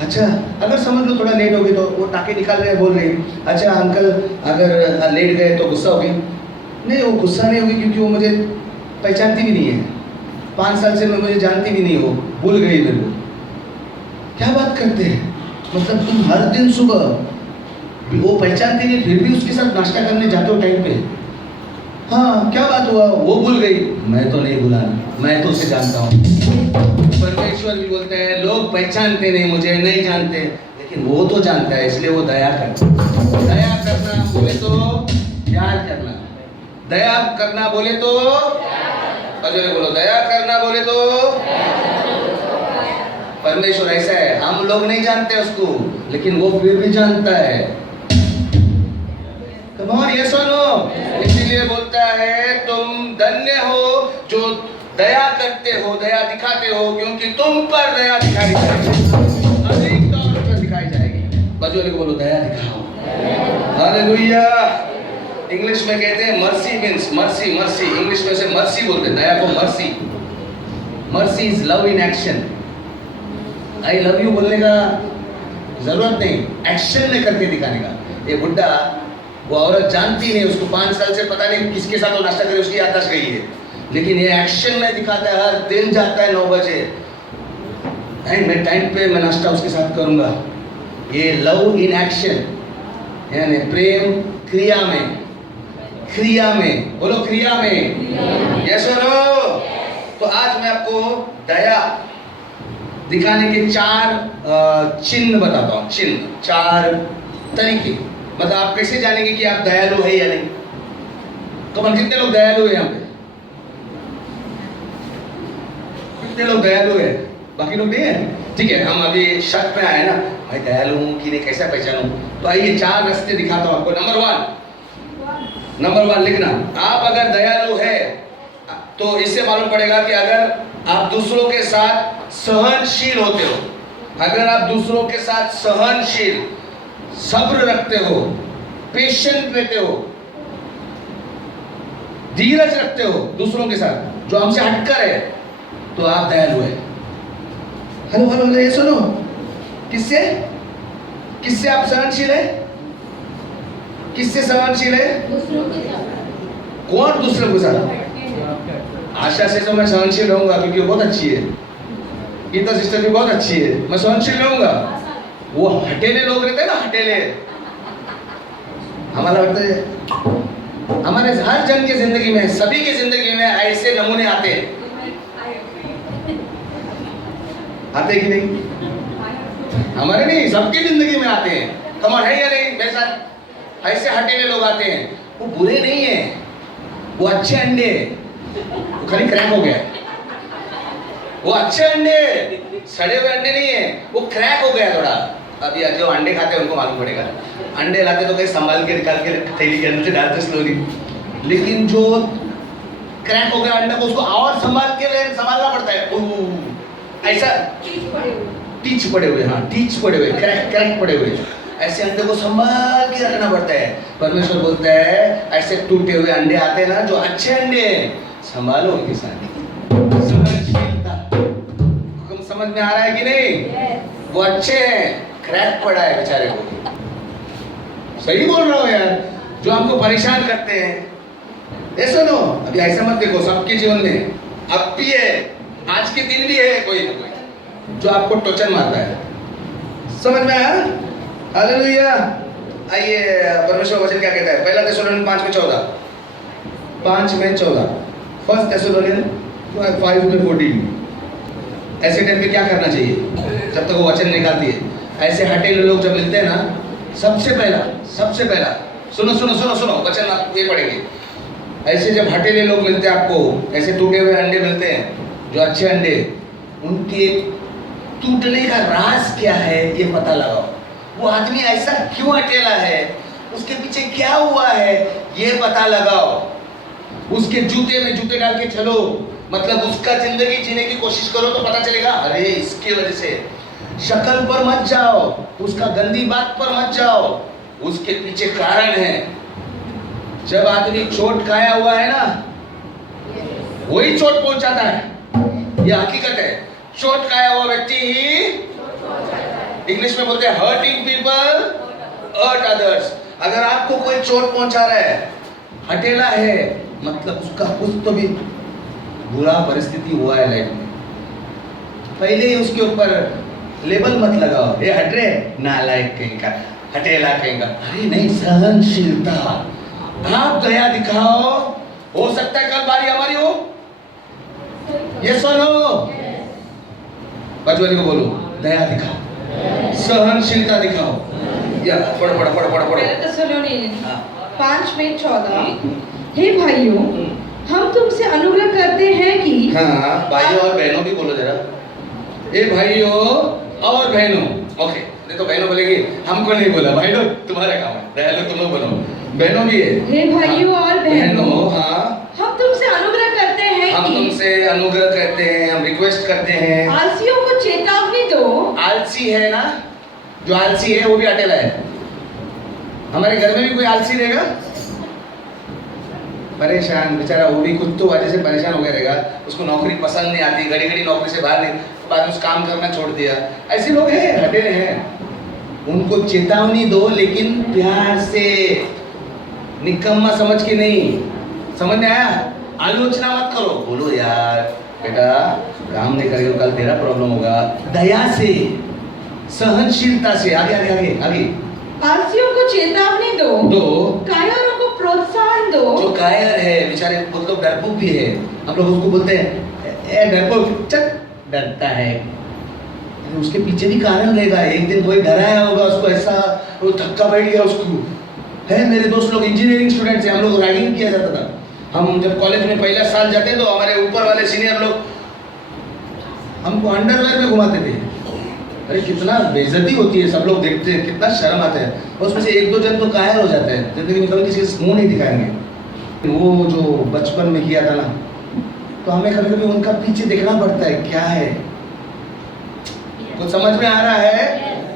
अच्छा, अगर समझ लो थोड़ा लेट होगी तो वो टाके निकाल रहे हैं, बोल रही, अच्छा अंकल अगर लेट गए तो गुस्सा होगी? नहीं, वो गुस्सा नहीं होगी, क्योंकि वो मुझे पहचानती भी नहीं है, 5 साल से मैं मुझे जानती भी नहीं हो, भूल गई मेरे को। क्या बात करते हैं? मतलब तुम हर दिन सुबह, वो पहचानती नहीं फिर भी उसके साथ नाश्ता करने जाते हो टाइम पे? हाँ, क्या बात हुआ? वो भूल गई। मैं तो नहीं भूला, मैं तो उसे जानता हूँ। परमेश्वर भी बोलते हैं, लोग पहचानते नहीं, मुझे नहीं जानते, लेकिन वो तो जानता है, इसलिए वो दया करता है। दया करना बोले तो प्यार करना, दया करना बोले तो, बोलो दया करना बोले तो। परमेश्वर ऐसा है, हम लोग नहीं जानते उसको, लेकिन वो फिर भी जानता है। कम ऑन, ये सुनो, इसीलिए बोलता है तुम धन्य हो जो दया करते हो, दया दिखाते हो, क्योंकि तुम पर दया दिखाई जाएगी, अधिक तौर पर दिखाई जाएगी। बजोले को बोलो दया दिखाओ। हालेलुया। इंग्लिश में कहते हैं mercy means, mercy mercy, English में से मर्सी बोलते हैं, दया को mercy. Mercy is love in action. I love you बोलने का जरूरत नहीं, एक्शन में करके दिखाने का। ये बुड्ढा, वो औरत जानती नहीं, उसको 5 साल से पता नहीं किसके साथ वो नाश्ता करे, उसकी याददाश्त गई है, लेकिन ये एक्शन में दिखाता है। हर दिन जाता है 9 बजे, मैं टाइम पे मैं नाश्ता उसके साथ करूंगा। ये लव इन एक्शन, यानी प्रेम क्रिया में, क्रिया में, बोलो क्रिया में। यस और नो? तो आज मैं आपको दया दिखाने के 4 चिन्ह बताता हूँ। चिन्ह, 4 तरीके, मतलब आप कैसे जानेंगे कि आप दयालु है या नहीं। तो कितने लोग दयालु है यहाँ पे? कितने लोग दयालु है? बाकी लोग नहीं है? ठीक है, हम अभी शक में आए ना, मैं दयालु हूँ कि नहीं, कैसा पहचानूं? तो आइए 4 रास्ते दिखाता हूँ आपको। नंबर 1 लिखना। आप अगर दयालु है तो इससे मालूम पड़ेगा कि अगर आप दूसरों के साथ सहनशील होते हो, अगर आप दूसरों के साथ सहनशील, सब्र रखते हो, पेशेंट रहते हो, धीरज रखते हो दूसरों के साथ जो हमसे हटकर है, तो आप दयालु है। हेलो हेलो हेलो, ये सुनो, किससे किससे आप सहनशील है? किससे सहनशील है? कौन दूसरों के साथ? आशा से तो मैं सहनशील रहूंगा क्योंकि वो बहुत अच्छी है, गीता सिस्टर भी बहुत अच्छी है, मैं सहनशील रहूंगा। वो हटेले लोग रहते हैं ना, हटेले, हमारा लगता है हमारे हर जन की जिंदगी में, सभी की जिंदगी में ऐसे नमूने आते हैं, आते कि नहीं? हमारे नहीं, सबकी जिंदगी में आते हैं। कमाल है या नहीं? मेरे साथ ऐसे हटेले लोग आते हैं। वो बुरे नहीं है, वो अच्छे अंडे, वो खाली क्रैक हो गया। वो अच्छे अंडे, सड़े हुए अंडे नहीं है, वो क्रैक हो गया थोड़ा। अभी जो अंडे खाते हैं उनको मालूम पड़ेगा, अंडे लाते तो कहीं संभाल के निकाल के थैली के अंदर डालते स्लोली, लेकिन जो क्रैक हो गया अंडा को उसको और संभालना पड़ता है। ऐसा टीच पड़े हुए, हाँ टीच पड़े हुए, क्रैक पड़े हुए, ऐसे अंडे को संभाल के रखना पड़ता है। परमेश्वर बोलता है ऐसे टूटे हुए अंडे आते हैं ना, जो अच्छे अंडे हैं, संभालो उनकी शादी। समझ में आ रहा है कि नहीं? वो अच्छे हैं, क्रैक पड़ा है बेचारे को। सही बोल रहा हूँ यार, जो हमको परेशान करते हैं। ये सुनो, अभी ऐसा मत देखो, सबके जीवन में अब भी है, आज के दिन भी है कोई ना कोई जो आपको टोचन मारता है। समझ में आया? हालेलुया। आइए, परमेश्वर वचन क्या कहता है? पहला थिस्सलुनीन 5:14, 5:14, फर्स्ट थिस्सलुनीन 5:14। ऐसे टाइम पे क्या करना चाहिए जब तक वो वचन निकालती है? ऐसे हटेले लोग जब मिलते हैं ना, सबसे पहला सुनो सुनो सुनो सुनो, वचन आप ये पढ़ेंगे। ऐसे जब हटेले लोग मिलते हैं आपको, ऐसे टूटे हुए अंडे मिलते हैं, जो अच्छे अंडे, उनके टूटने का राज क्या है ये पता लगाओ। वो आदमी ऐसा क्यों हटेला है, उसके पीछे क्या हुआ है ये पता लगाओ। उसके जूते में जूते डाल के चलो, मतलब उसका जिंदगी जीने की कोशिश करो तो पता चलेगा, अरे इसकी वजह से। शक्ल पर मत जाओ, उसका गंदी बात पर मत जाओ, उसके पीछे कारण है। जब आदमी चोट खाया हुआ है ना, वही चोट पहुंचाता है, यह हकीकत है। चोट खाया हुआ व्यक्ति ही, इंग्लिश में बोलते हैं हर्टिंग पीपल हर्ट अदर्स। अगर आपको कोई चोट पहुंचा रहा है, हटेला है, मतलब उसका कुछ तो भी बुरा परिस्थिति हुआ है लाइफ में। पहले ही उसके ऊपर लेबल मत लगाओ, ये हट रहे, नालायक कहीं का, हटेला कहीं का। अरे नहीं, सहनशीलता, आप दया दिखाओ। हो सकता है कल बारी हमारी हो, ये सुनो, बचवाली को बोलो, दया दिखाओ, सहनशीलता दिखाओ। या पढ़ो। थिस्सलुनीन 5:14, हे भाइयों, हम तुमसे अनुग्रह करते हैं कि, हाँ भाइयों और बहनों भी बोलो जरा, ए भाइयों और बहनों। ओके, नहीं तो बहनों बोलेगी, हमको नहीं बोला, भाई लोग तुम्हारा काम है, दयालु तुम लोग बनो, बहनों भी है। हे भाइयों और बहनों, हाँ हम तुमसे अनुग्रह करते हैं हम कि, तुमसे अनुग्रह करते हैं, हम रिक्वेस्ट करते हैं। आलसियों को चेतावनी दो। आलसी है ना, जो आलसी है वो भी अकेला है। हमारे घर में भी कोई आलसी रहेगा, परेशान बेचारा, वो भी कुछ तो वजह से परेशान हो गया रहेगा, उसको नौकरी पसंद नहीं आती, घड़ी घड़ी नौकरी से बाहर नहीं, बाद में उस काम करना छोड़ दिया। ऐसे लोग हैं, हटेले हैं। उनको चेतावनी दो, लेकिन प्यार से, निकम्मा समझ के नहीं। समझ में आया? आलोचना मत करो, बोलो यार बेटा काम नहीं करेगा कल तेरा प्रॉब्लम होगा। दया से, सहनशीलता से, आगे आगे आगे आगे। आलसियों को चेतावनी दो, कायरों को प्रोत्साहन दो। जो कायर है बेचारे, बहुत लोग डरपोक भी है, हम लोग उसको बोलते हैं ए डरपोक, चल डरता है, उसके पीछे भी कारण रहेगा। एक दिन कोई डराया होगा उसको, ऐसा वो धक्का बैठ गया उसको। है मेरे दोस्त लोग इंजीनियरिंग स्टूडेंट्स हैं, हम लोग रैगिंग किया जाता था। हम जब कॉलेज में पहला साल जाते तो हमारे ऊपर वाले सीनियर लोग हमको अंडरवेयर में घुमाते थे। अरे कितना बेइज्जती होती है, सब लोग देखते हैं, कितना शर्म आता है। और उसमें से एक दो जन तो कायर हो जाते हैं, जिंदगी में कभी किसी से मुंह नहीं दिखाएंगे। वो जो बचपन में किया था ना, तो हमें कभी कभी उनका पीछे देखना पड़ता है क्या है। कुछ समझ में आ रहा है?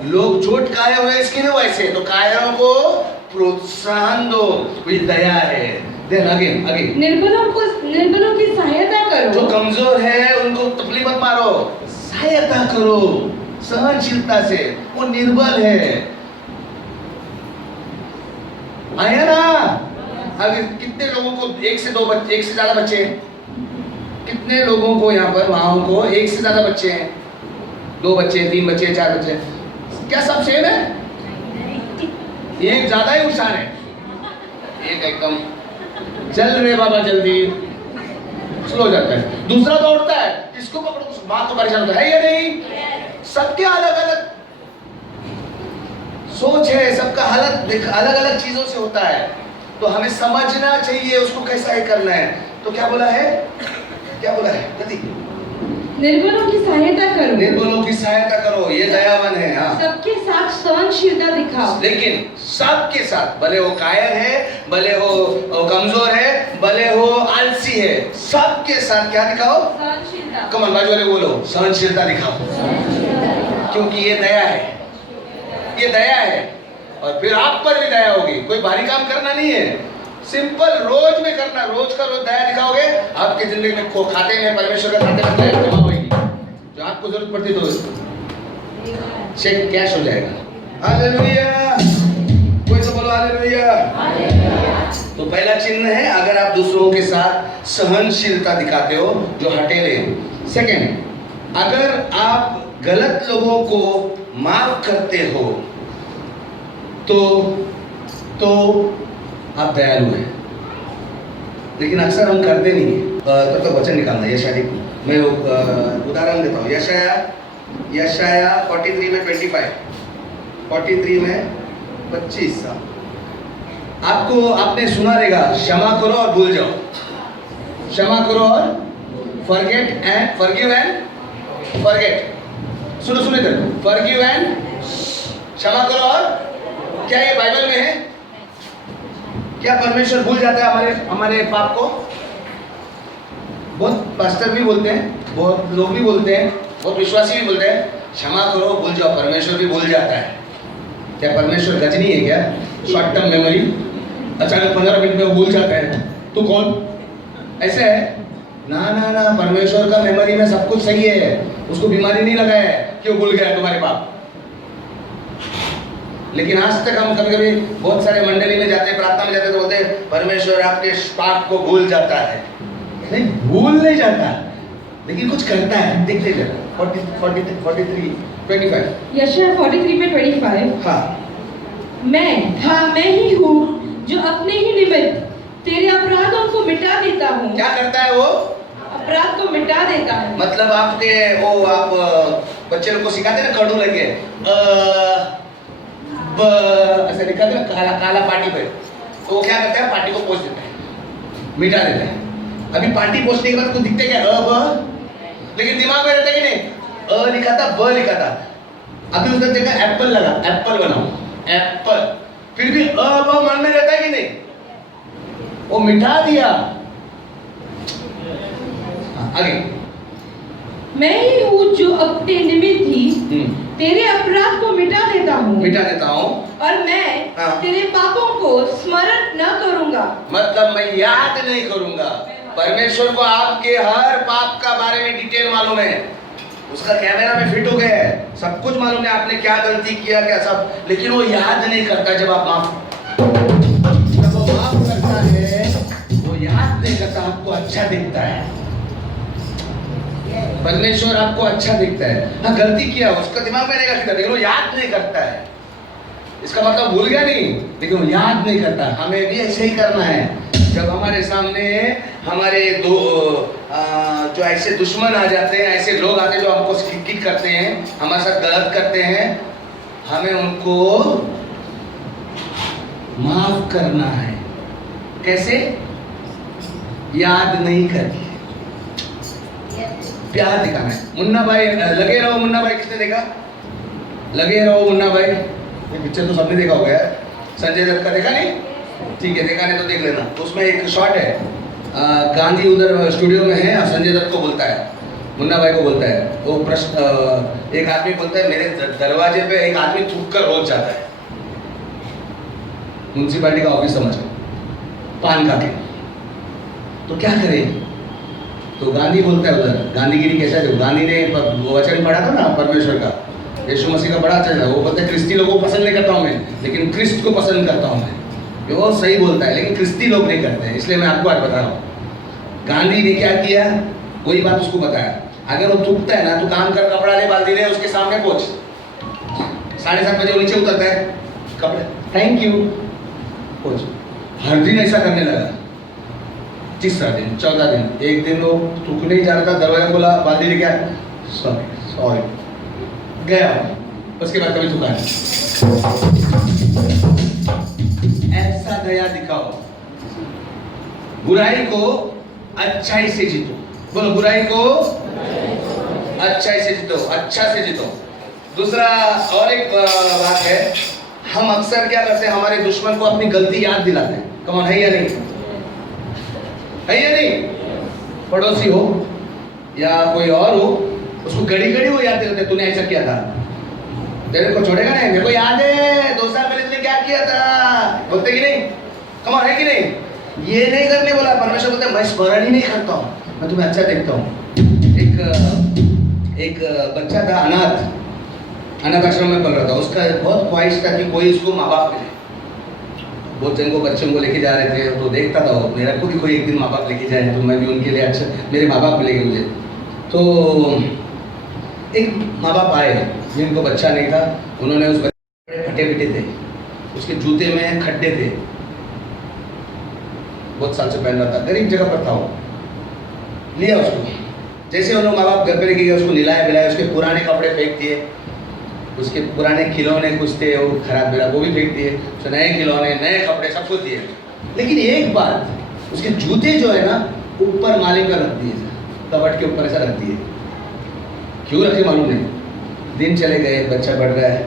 लोग चोट खाए हुए इसके लिए वैसे, तो कायरों को प्रोत्साहन दो, कोई दया है। देन अगेन निर्बलों की सहायता करो। जो कमजोर है उनको तकलीफ मत मारो, सहायता करो सहनशीलता से। वो निर्बल है, आया ना। अगर कितने लोगों को एक से ज्यादा बच्चे हैं? कितने लोगों को यहाँ पर वहां को एक से ज्यादा बच्चे हैं? 2 बच्चे, 3 बच्चे, 4 बच्चे, क्या सब सेम है? एक ज्यादा ही होशियार है, एक एकदम चल रहे बाबा जल्दी, स्लो जाता है, दूसरा दौड़ता है, इसको पकड़ो, बात तो परेशान होता है या नहीं? सबके अलग अलग सोच है, सबका हालत अलग अलग चीजों से होता है, तो हमें समझना चाहिए उसको कैसा ही करना है। तो क्या बोला है, क्या बोला है? निर्बलों की सहायता करो, निर्बलों की सहायता करो, ये दयावान है। हाँ, सबके साथ सहनशीलता दिखाओ। लेकिन सबके साथ, भले वो कायर है, भले वो कमजोर है, भले वो आलसी है, सबके साथ क्या दिखाओ? सहनशीलता। कमल बाजू वाले बोलो, सहनशीलता दिखाओ, क्योंकि ये दया है, ये दया है। और फिर आप पर भी दया होगी। कोई भारी काम करना नहीं है, सिंपल रोज में करना, रोज का रोज दया दिखाओगे, आपकी जिंदगी में खाते में, परमेश्वर के खाते में दया जमा होगी। जो आपको जरूरत पड़ती तो चेक कैश हो जाएगा। हालेलुया, कोई तो बोलो हालेलुया। तो पहला चिन्ह है, अगर आप दूसरों के साथ सहनशीलता दिखाते हो, जो हटेले। सेकंड, अगर आप गलत लोगों को माफ करते हो तो आप दयालु हैं। लेकिन अक्सर हम करते नहीं है। तब तक वचन निकालना, यशाया, मैं उदाहरण देता हूँ। यशाया 43 में 25, 43 में 25। आपने सुना रहेगा, क्षमा करो और भूल जाओ, क्षमा करो और forget and forgive and forget. सुनो इधर, फॉरगिव एंड, क्षमा करो और, क्या ये बाइबल में है? क्या परमेश्वर भूल जाता है हमारे पाप को? बहुत पास्टर भी बोलते हैं, बहुत लोग भी बोलते हैं, बहुत विश्वासी भी बोलते हैं, क्षमा करो भूल जाओ, परमेश्वर भी भूल जाता है। क्या परमेश्वर गजनी है क्या? शॉर्ट टर्म मेमोरी, अचानक 15 मिनट में वो भूल जाता है, तू कौन? ऐसे है ना, ना ना, परमेश्वर का मेमोरी में सब कुछ सही है, उसको बीमारी नहीं लगा है कि वो भूल गया तुम्हारे पाप। लेकिन आज तक हम कभी कभी बहुत सारे मंडली में जाते हैं, प्रार्थना में जाते हैं, तो बोलते हैं परमेश्वर आपके पाप को भूल जाता है। नहीं, भूल नहीं जाता, लेकिन कुछ करता है। देखते हैं 43, 25। यशाया 43 में 25। हाँ, मैं ही हूँ जो अपने ही निमित्त तेरे अपराधों को मिटा देता हूँ। क्या करता है वो? अपराध को मिटा देता है। मतलब आप बच्चे लोग को सिखाते हैं ना, कड़ू लगे ऐसे लिखा था काला काला पार्टी पे, तो वो क्या करता है, पार्टी को पोंछ देता है, मिटा देता है। अभी पार्टी पोंछने के बाद कुछ दिखते क्या? लेकिन दिमाग में रहता कि नहीं, लिखा था, ब लिखा था। अभी उसने देखा एप्पल लगा, एप्पल बनाओ, एप्पल, फिर भी मन में रहता है कि नहीं? वो मिटा दिया। आगे, मैं ही हूँ जो अपने निमित्त ही तेरे अपराध को मिटा देता हूँ और मैं तेरे पापों को स्मरण न करूंगा। मतलब मैं याद नहीं करूंगा। परमेश्वर को आपके हर पाप का बारे में डिटेल मालूम है, उसका कैमरा में फिट हो गया है, सब कुछ मालूम है आपने क्या गलती किया, क्या सब, लेकिन वो याद नहीं करता। जब वो माफ करता है, वो याद नहीं करता, आपको अच्छा दिखता है। परमेश्वर आपको अच्छा दिखता है। हाँ, गलती किया, उसका दिमाग में रहेगा किधर, लेकिन वो याद नहीं करता है। इसका मतलब भूल गया नहीं, लेकिन वो याद नहीं करता। हमें भी ऐसे ही करना है। जब हमारे सामने हमारे जो ऐसे दुश्मन आ जाते हैं, ऐसे लोग आते हैं जो हमको किट करते हैं, हमारे साथ गलत करते हैं, हमें उनको माफ करना है। कैसे? याद नहीं करके प्यार दिखाना है। मुन्ना भाई, लगे रहो मुन्ना भाई, किसने देखा? लगे रहो मुन्ना भाई, ये पिक्चर तो सबने देखा होगा यार। संजय दत्त का देखा नहीं? ठीक है, देखा नहीं तो देख लेना। तो उसमें एक शॉट है, गांधी उधर स्टूडियो में है और संजय दत्त को बोलता है, मुन्ना भाई को बोलता है, वो प्रश्न, एक आदमी बोलता है मेरे दरवाजे पे एक आदमी थूक कर रोज जाता है, म्यूनसिपालिटी का ऑफिस समझ, पान खा के, तो क्या करें? तो गांधी बोलता है उधर, गांधीगिरी कैसा है, गांधी ने वचन पढ़ा था ना परमेश्वर का, यीशु मसीह का बड़ा चल रहा है, वो बोलता है क्रिस्ती लोगों को पसंद नहीं करता हूँ मैं, लेकिन क्रिस्ट को पसंद करता हूँ मैं। वो सही बोलता है, लेकिन क्रिस्ती लोग नहीं करते हैं, इसलिए मैं आपको आज बता रहा हूँ। गांधी ने क्या किया, वही बात उसको बताया। अगर वो थूकता है ना, तो काम कर, कपड़ा ले, बाल्टी ले, उसके सामने पहुंच, 7:30 बजे वो नीचे उतरता है, कपड़े थैंक यू, पहुंच। हर दिन ऐसा करने लगा, तीसरा दिन, 14 दिन, एक दिन वो थूकने ही जा रहा था, दरवाजा खोला, बाल्टी लेके आया, सॉरी गया, उसके बाद कभी थूका नहीं। ऐसा दया दिखाओ, बुराई को अच्छाई से जीतो। बोलो, बुराई को अच्छाई से जीतो, अच्छा से जीतो। दूसरा और एक बात है, हम अक्सर क्या करते हैं, हमारे दुश्मन को अपनी गलती याद दिलाते हैं। कौन है या नहीं, है या नहीं? पड़ोसी हो या कोई और हो, उसको घड़ी घड़ी वो याद दिलाते, तूने ऐसा किया था, तेरे को छोड़ेगा नहीं, मेरे को याद है 2 साल पहले तूने क्या किया था, बोलते कि नहीं? कौन है कि नहीं? ये नहीं करने बोला, परमेश्वर बोलते मैं स्मरण ही नहीं करता हूँ, मैं तुम्हें अच्छा देखता हूँ। एक बच्चा था, अनाथ आश्रम में पढ़ रहा था, उसका बहुत ख्वाहिश था कि कोई उसको माँ बाप मिले। बहुत जन को बच्चों को लेके जा रहे थे, तो देखता था वो, मेरा को भी कोई एक दिन माँ बाप लेके जाए तो मैं भी उनके लिए अच्छा, मेरे माँ बाप मिलेंगे मुझे। तो एक माँ बाप आए जिनको बच्चा नहीं था, उन्होंने उस बच्चे को फटे पिटे थे, उसके जूते में खड्डे थे, बहुत साल से पहन रहा था, गरीब जगह पर था वो। लिया उसको, जैसे उन्होंने माँ बाप घर पे लेके गए, उसको निलाया बिलाया, उसके पुराने कपड़े फेंक दिए, उसके पुराने खिलौने कुछ थे वो खराब बिरा वो भी फेंक दिए, उसके नए खिलौने, नए कपड़े सब कुछ दिए। लेकिन एक बात, उसके जूते जो है ना ऊपर माले पर रख दिए, कबट के ऊपर ऐसा रख दिए। क्यों रखे मालूम नहीं। दिन चले गए, बच्चा बढ़ रहा है,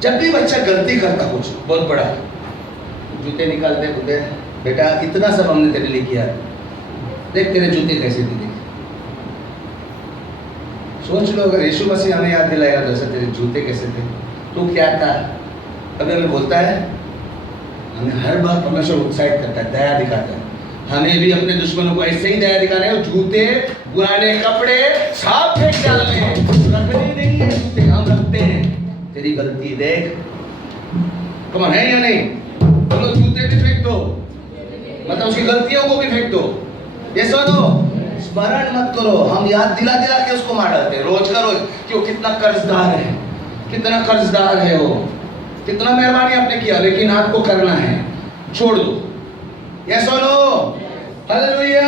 जब भी बच्चा गलती करता कुछ बहुत बड़ा, जूते निकालते, बोलते बेटा इतना सब हमने तेरे लिए किया, देख तेरे जूते कैसे थे। सोच लो, अगर यीशु मसीह हमें याद दिलाएगा तो ऐसे तेरे जूते कैसे थे, तो क्या था। अभी हमें बोलता है, हमें हर बार परमेश्वर उत्साहित करता है, दया दिखाता है। हमें भी अपने दुश्मनों को ऐसे ही दया दिखाना है, जूते, पुराने कपड़े साफ फेंक डालने हैं, रखने नहीं है जूते, हम रखते हैं। तेरी गलती देख, कौन है या नहीं? बोलो, जूते भी फेंक दो, मतलब उसकी गलतियों को भी फेंक दो। ये सुनो, स्मरण मत करो, हम याद दिला दिला के उसको मार डालते हैं रोज का रोज कि वो कितना कर्जदार है, कितना कर्जदार है वो, कितना मेहरबानी आपने किया, लेकिन आपको करना है, छोड़ दो। ये सुनो, हालेलुया।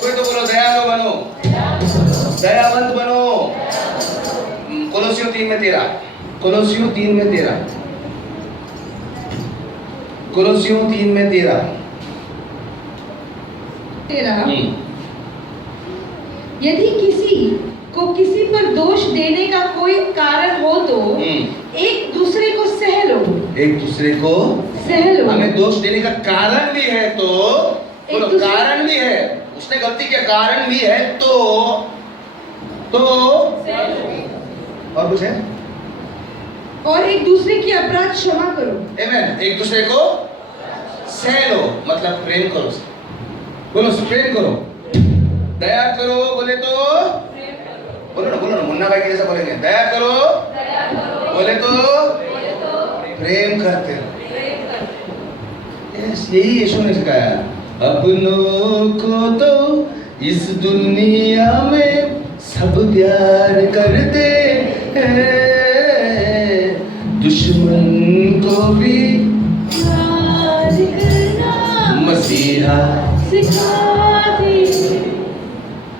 कोई तो बोलो, दयालु बनो, दयावंत बनो। कोलोसियों 3:13, कोलोसियों 3:13, कोलोसियों 3:13। यदि किसी को किसी पर दोष देने का कोई कारण हो तो एक दूसरे को सह लो, एक दूसरे को सह लो। हमें दोष देने का कारण भी है तो बोलो, कारण भी है, उसने गलती किया, कारण भी है तो और कुछ है, और एक दूसरे की अपराध क्षमा करो। आमेन। एक दूसरे को सह लो, मतलब प्रेम करो, बोलो प्रेम करो, दया करो, बोले तो बोलो ना, मुन्ना भाई के जैसा बोलेंगे, दया करो, बोले तो प्रेम करते हो। यही यीशु ने सिखाया। अपनों को तो इस दुनिया में सब प्यार करते हैं, दुश्मन को भी प्यार करना मसीहा सिखाते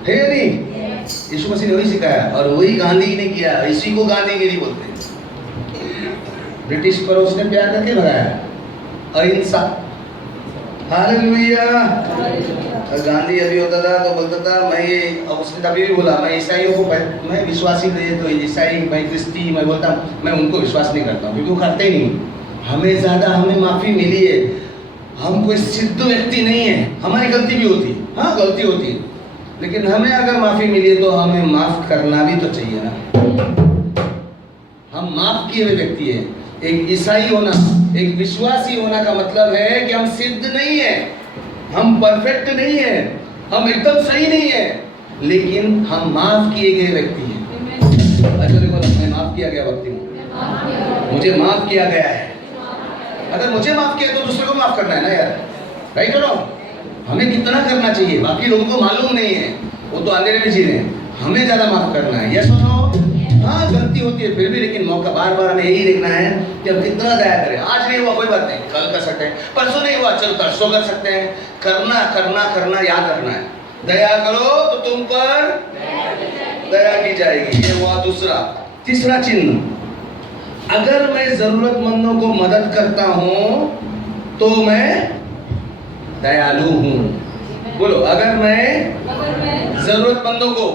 है नहीं? यीशु मसीह ने वही सिखाया, और वही गांधी ने किया, इसी को गांधीगिरी बोलते हैं। ब्रिटिश पर उसने प्यार करके भगाया, अहिंसा। हालेलुया। गांधी अभी होता था तो बोलता था मैं ये, और उसने तभी भी बोला मैं ईसाइयों को, मैं विश्वासी नहीं, तो ईसाई, मैं क्रिस्ती, मैं बोलता मैं उनको विश्वास नहीं करता हूँ, क्योंकि वो करते ही नहीं। हमें ज़्यादा, हमें माफ़ी मिली है, हम कोई सिद्ध व्यक्ति नहीं है, हमारी गलती भी होती है, हाँ गलती होती है, लेकिन हमें अगर माफ़ी मिली है तो हमें माफ़ करना भी तो चाहिए ना। हम माफ़ किए हुए व्यक्ति हैं। एक ईसाई होना, एक विश्वासी होना का मतलब है कि हम सिद्ध नहीं है, हम परफेक्ट नहीं है, हम एकदम सही नहीं है, लेकिन हम माफ किए गए व्यक्ति हैं। अच्छा देखो, मैं माफ किया गया व्यक्ति हूँ, मुझे माफ किया गया है। अगर मुझे माफ किया तो दूसरे को माफ करना है ना यार, राइट और रॉन्ग? हमें कितना करना चाहिए, बाकी लोगों को मालूम नहीं है, वो तो अंधेरे में जी रहे हैं, हमें ज्यादा माफ करना है। यस और नो? हाँ, गलती होती है फिर भी, लेकिन मौका बार बार हमें यही देखना है कि हम कितना दया करें। आज नहीं हुआ कोई बात नहीं, कल कर सकते हैं, परसों नहीं हुआ चलो परसों कर सकते हैं। करना करना करना याद रखना है, दया करो तो तुम पर दया की जाएगी। ये हुआ दूसरा। तीसरा चिन्ह, अगर मैं जरूरतमंदों को मदद करता हूं तो मैं दयालु हूं। बोलो, अगर मैं जरूरतमंदों को,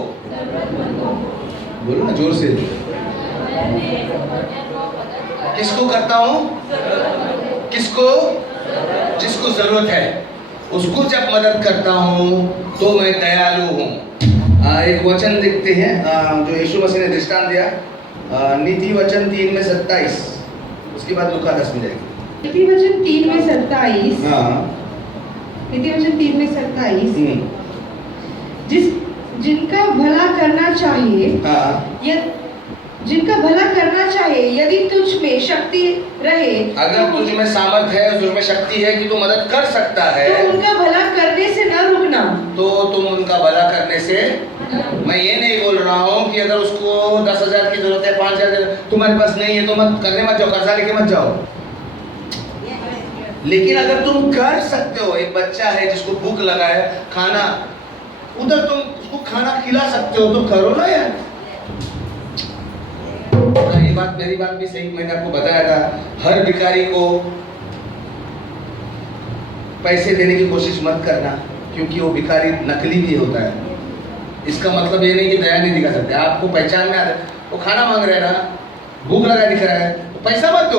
बोलो ना जोर से, किसको करता हूं? किसको? जिसको जरूरत है उसको जब मदद करता हूं तो मैं दयालु हूं। एक वचन देखते हैं जो यीशु मसीह ने दृष्टांत दिया, नीति वचन 3:27, उसके बाद लूका 10 में जाएगी। नीति वचन 3:27। हाँ, नीति वचन 3:27। जिनका भला करना चाहिए, जिनका भला करना चाहिए, यदि तुझ में शक्ति रहे, अगर तुझ में सामर्थ है, तुझ में शक्ति है कि तू मदद कर सकता है, तो उनका भला करने से न रुकना। तो तुम उनका भला करने से, मैं ये नहीं बोल रहा हूँ कि अगर उसको 10,000 की जरूरत है, 5,000 तुम्हारे पास नहीं है तो मत करने मत जाओ, कर्जा लेके मत जाओ। लेकिन अगर तुम कर सकते हो, एक बच्चा है जिसको भूख लगा है, खाना, उधर तुम उसको खाना खिला सकते हो तो करो ना यार। ये बात, मेरी बात भी सही, मैंने आपको बताया था, हर भिखारी को पैसे देने की कोशिश मत करना, क्योंकि वो भिखारी नकली भी होता है। इसका मतलब ये नहीं कि दया नहीं दिखा सकते, आपको पहचान में आ रहा है, वो खाना मांग रहे हैं ना, भूख लगा दिख रहा है, तो पैसा मत दो,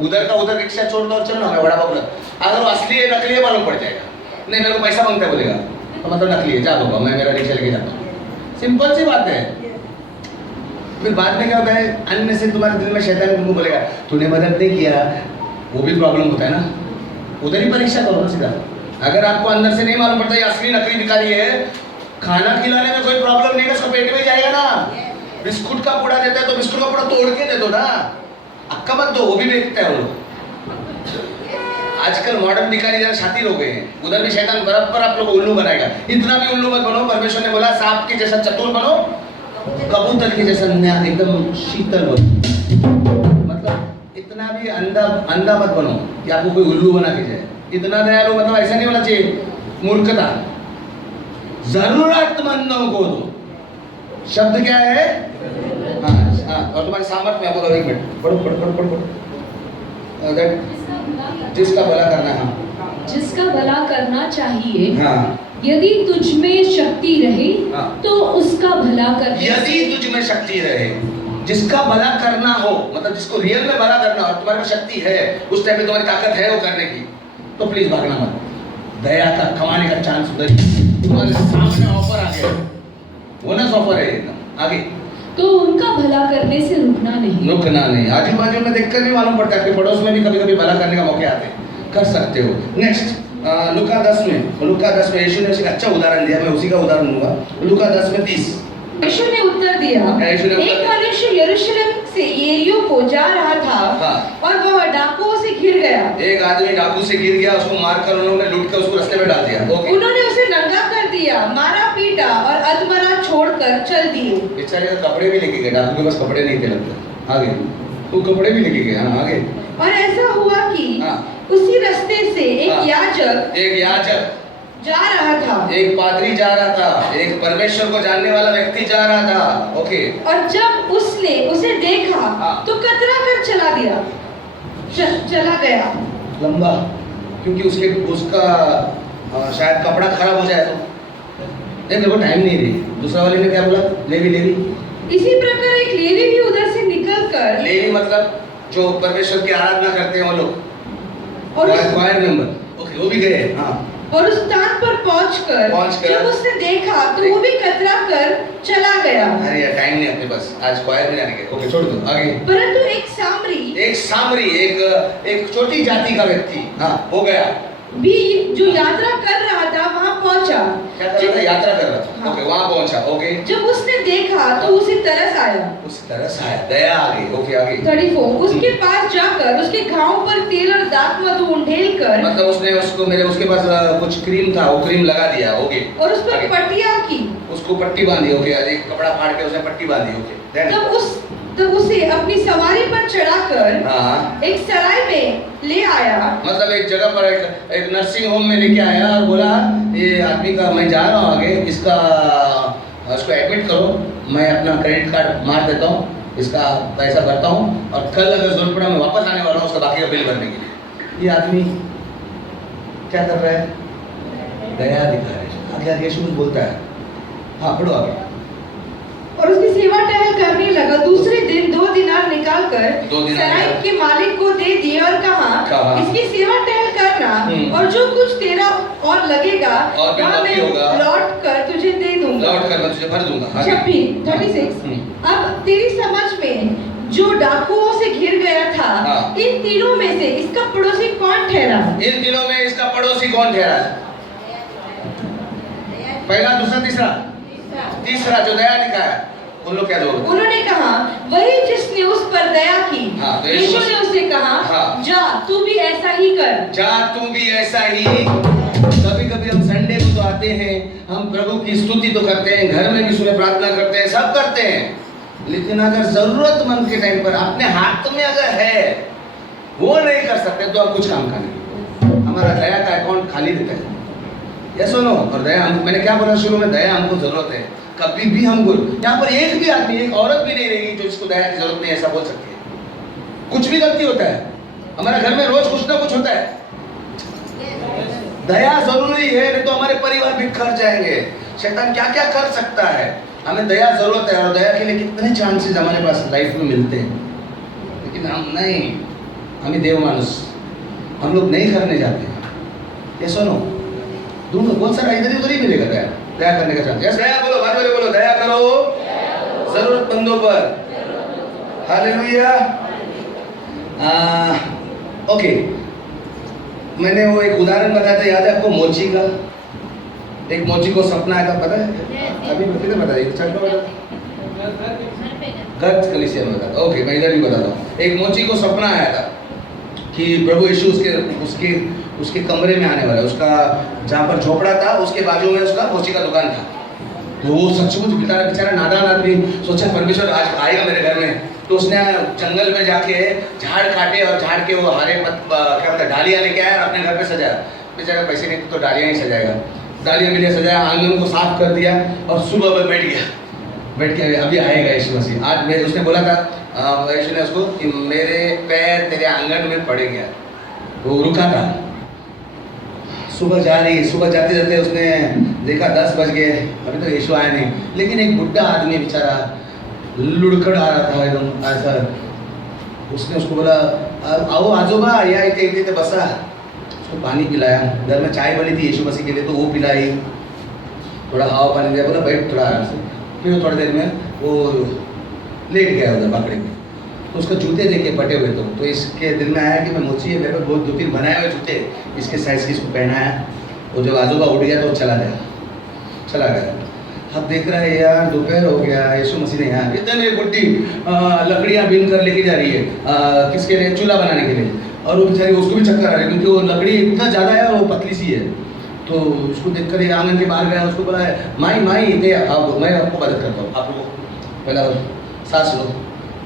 उधर का उधर रिक्शा छोड़ दो और चलो ना बड़ा बाबू। अगर वो असली है नकली है मालूम पड़ जाएगा, नहीं मेरे को पैसा मांगता है बोलेगा तो मतलब नकली है, जा बाबा मैं मेरा रिक्शा लेके जाता हूँ। सिंपल सी बात है। फिर बाद में क्या होता है, अन्य से तुम्हारे दिल में शैतान तुमको बोलेगा तूने मदद नहीं किया, वो भी प्रॉब्लम होता है ना। उधर ही परीक्षा करो ना सीधा। अगर आपको अंदर से नहीं मालूम पड़ता ये असली नकली भिखारी है, खाना खिलाने में कोई प्रॉब्लम नहीं है, उसको पेट में जाएगा ना। बिस्कुट का पूड़ा देता है तो बिस्कुट का पूड़ा तोड़ के दे दो ना, अक्का मत दो, वो भी बेचते हैं वो लोग। आजकल मॉडर्न भिखारी जरा शातिर हो गए हैं, उधर भी शैतान बराबर आप लोग उल्लू बनाएगा। इतना भी उल्लू मत बनो, परमेश्वर ने बोला सांप के जैसा चतुर बनो, कबूतर के जैसा एकदम शीतल बनो। मतलब इतना भी अंधा मत बनो कि आपको कोई उल्लू बना के जाए। इतना दयालु मतलब ऐसा नहीं होना चाहिए मूर्खता। जरूरतमंदों को दो, शब्द क्या है? हाँ, और तुम्हारे सामर्थ्य में बोलो, एक मिनट पढ़ो पढ़ो पढ़ो पढ़ो। जिसका भला करना, हाँ, जिसका भला करना चाहिए, हाँ, यदि तुझ में शक्ति रहे, हाँ, तो उसका भला कर। यदि तुझ में शक्ति रहे, जिसका भला करना हो, मतलब जिसको रियल में भला करना हो, तुम्हारे में शक्ति है, उस टाइम पे तुम्हारी ताकत है वो करने की, तो प्लीज भागना मत। दया का कमाने का चांस उधर ही, तुम्हारे सामने ऑफर आ गया, बोनस ऑफर है एकदम आगे, तो उनका भला करने से रुकना नहीं। आजू बाजू में देखकर भी मालूम पड़ता है, आपके पड़ोस में भी कभी कभी भला करने का मौके आते हैं, कर सकते हो। नेक्स्ट लूका 10 में यीशु ने एक अच्छा उदाहरण दिया, मैं उसी का उदाहरण दूंगा। लूका 10:30 यीशु ने उत्तर दिया, एक मनुष्य यरूशलेम से यरीहो को जा रहा था, हाँ, और वह डाकुओं से घिर गया। एक आदमी डाकू से घिर गया, उसको मारकर उन्होंने लूट कर उसको रास्ते में डाल दिया। उन्होंने उसे नंगा कर दिया, मारा पीटा और अधमरा छोड़कर चल दिए। बेचारे का कपड़े भी लेके गए, डाकू के पास कपड़े नहीं थे लगता, आगे वो कपड़े भी लेके गए, हाँ आगे। और ऐसा हुआ कि उसी रास्ते से एक याजक जा रहा था, एक पादरी जा रहा था, एक परमेश्वर को जानने वाला व्यक्ति जा रहा था, ओके। और जब उसने उसे देखा, तो कतरा कर चला गया लंबा, क्योंकि उसका शायद कपड़ा खराब हो जाए तो। देखो टाइम नहीं रही, दूसरा वाले ने क्या बोला, लेवी। इसी प्रकार एक लेवी भी उधर से निकलकर, लेवी मतलब जो परमेश्वर की आराधना करते हैं वो लोग, और क्वायर मेंबर, ओके, वो भी गए, हाँ। और उस स्थान पर पहुंचकर जब उसने देखा तो वो भी कतरा कर चला गया। अरे यार टाइम नहीं अपने पास, आज क्वायर में जाने के, ओके छोड़ दो आगे। परंतु एक सामरी एक छोटी जाति का व्यक्ति, हाँ, हो गया भी, जो यात्रा कर रहा था, वहां पहुंचा। क्या कर रहा था? यात्रा कर रहा था। ओके, वहां पहुंचा। ओके, जब उसने देखा तो उसे तरस आया। उस तरस आया, दया आ गई। ओके, आगे 34 उसके पास जाकर उसके घाव पर तेल और दाख मधु उंडेल कर, मतलब उसने उसके पास कुछ क्रीम था, वो क्रीम लगा दिया। ओके, और उस पर पट्टियां की, उसको पट्टी बांधी। ओके, एक कपड़ा फाड़ के उसने पट्टी बांधी। ओके, तब उसे अपनी सवारी पर चढ़ाकर एक सराय में ले आया। मतलब एक जगह पर एक नर्सिंग होम में लेके आया और बोला, ये आदमी का मैं जा रहा हूँ आगे, इसको एडमिट करो, मैं अपना क्रेडिट कार्ड मार देता हूँ, इसका पैसा भरता हूँ, और कल अगर जरूरत पड़ा मैं वापस आने वाला हूँ उसका बाकी का बिल भरने के लिए। ये आदमी क्या कर रहा है? दया दिखा रहा है। आगे आगे यीशु बोलता है, हाँ पढ़ो आगे। और उसकी सेवा टहल करने लगा। दूसरे दिन 2 दिनार निकालकर सराय के मालिक को दे दिए और कहा, इसकी सेवा टहल करना, और जो कुछ तेरा और लगेगा वह मैं लौट कर तुझे दे दूंगा, लौट कर मैं तुझे भर दूंगा। 36 अब तेरी समझ में जो डाकुओं से घिर गया था, इन तीनों में से इसका पड़ोसी कौन ठहरा? इन तीनों में इसका पड़ोसी कौन ठहरा? पहला, दूसरा, तीसरा जो दया दिखाया, उन लोग क्या लोग? उन्होंने कहा, वही जिसने उस पर दया की। तो यीशु ने उससे कहा, जा तू भी ऐसा ही कर। जा तू भी ऐसा ही। कभी कभी हम संडे को तो आते हैं, हम प्रभु की स्तुति तो करते हैं, घर में भी सुबह प्रार्थना करते हैं, सब करते हैं, लेकिन अगर जरूरतमंद के टाइम पर अपने हाथ में अगर है वो नहीं कर सकते तो आप कुछ काम का नहीं। हमारा दया का अकाउंट खाली रहता है। ये सुनो, और दया मैंने क्या बोला शुरू में, दया हमको जरूरत है। कभी भी हम यहाँ पर एक भी आदमी, एक औरत भी नहीं रहेगी जो इसको दया की जरूरत नहीं, ऐसा बोल सकती है। कुछ भी गलती होता है, हमारे घर में रोज कुछ ना कुछ होता है। दया जरूरी है, नहीं तो हमारे परिवार बिखर जाएंगे। शैतान क्या क्या कर सकता है। हमें दया जरूरत है, और दया के लिए कितने चांसेस हमारे पास लाइफ में मिलते हैं, लेकिन हम नहीं, हमें देव मानुस, हम लोग नहीं करने जाते। ये सुनो, दूंगा बहुत सारा इधर उधर ही मिलेगा दया करने का चांस। यस, दया बोलो, बात बोलो, दया करो जरूरतमंदों पर। हालेलुया। ओके, मैंने वो एक उदाहरण बताया था, याद है आपको? मोची का। एक मोची को सपना आया था, पता है? अभी बताइए, गत कलीसिया में बताता। ओके, मैं इधर भी बताता हूँ। एक मोची को सपना आया था कि प्रभु यीशु उसके कमरे में आने वाला है। उसका जहाँ पर झोपड़ा था उसके बाजू में उसका मोची का दुकान था। तो वो सचमुच बेचारा नादान आदमी सोचा, परमेश्वर आज आएगा मेरे घर में। तो उसने जंगल में जाके झाड़ काटे और झाड़ के वो हरे क्या बोलते डालियाँ लेके आया और अपने घर पे सजाया। बेचारा पैसे नहीं तो डालियाँ ही सजाएगा, डालियाँ मिले सजाया, आंगन को साफ कर दिया और सुबह में बैठ के अभी आएगा यीशु मसीह। आज मैं उसने बोला था यीशु ने उसको कि मेरे पैर तेरे आंगन में पड़े गया। वो रुका था, सुबह जाते जाते उसने देखा 10 बज गए, अभी तो यीशु आया नहीं। लेकिन एक बुढ़ा आदमी बेचारा लुढ़कड़ आ रहा था एकदम ऐसा। उसने उसको बोला, आओ आजोबा, या इतने बसा। उसको पानी पिलाया, घर में चाय बनी थी यीशु मसीह के लिए तो वो पिलाई, थोड़ा हवा पानी दिया, बोला बैठ थोड़ा आराम से। फिर थोड़ी देर में वो लेट गया उधर बाकड़े में। तो उसका जूते देखे फटे हुए तो इसके दिल में आया कि मैं मोची है, मेरे को बहुत 2-3 बनाए हुए जूते इसके साइज के इसको पहनाया। वो जब आजोबा उठ गया तो चला गया। अब देख रहा है यार दोपहर हो गया, यीशु मसीह ने यहाँ इतने बुड्ढी लकड़ियाँ बीन कर लेके जा रही है किसके लिए? चूल्हा बनाने के लिए। और वो बेचारी उसको भी चक्कर आ रहा है क्योंकि वो लकड़ी इतना ज़्यादा है और वो पतली सी है। तो उसको देखकर ये आंगन के बाहर गया, उसको बोला माई मैं आपको मदद करता हूँ, आप लोग पहला सांस लो।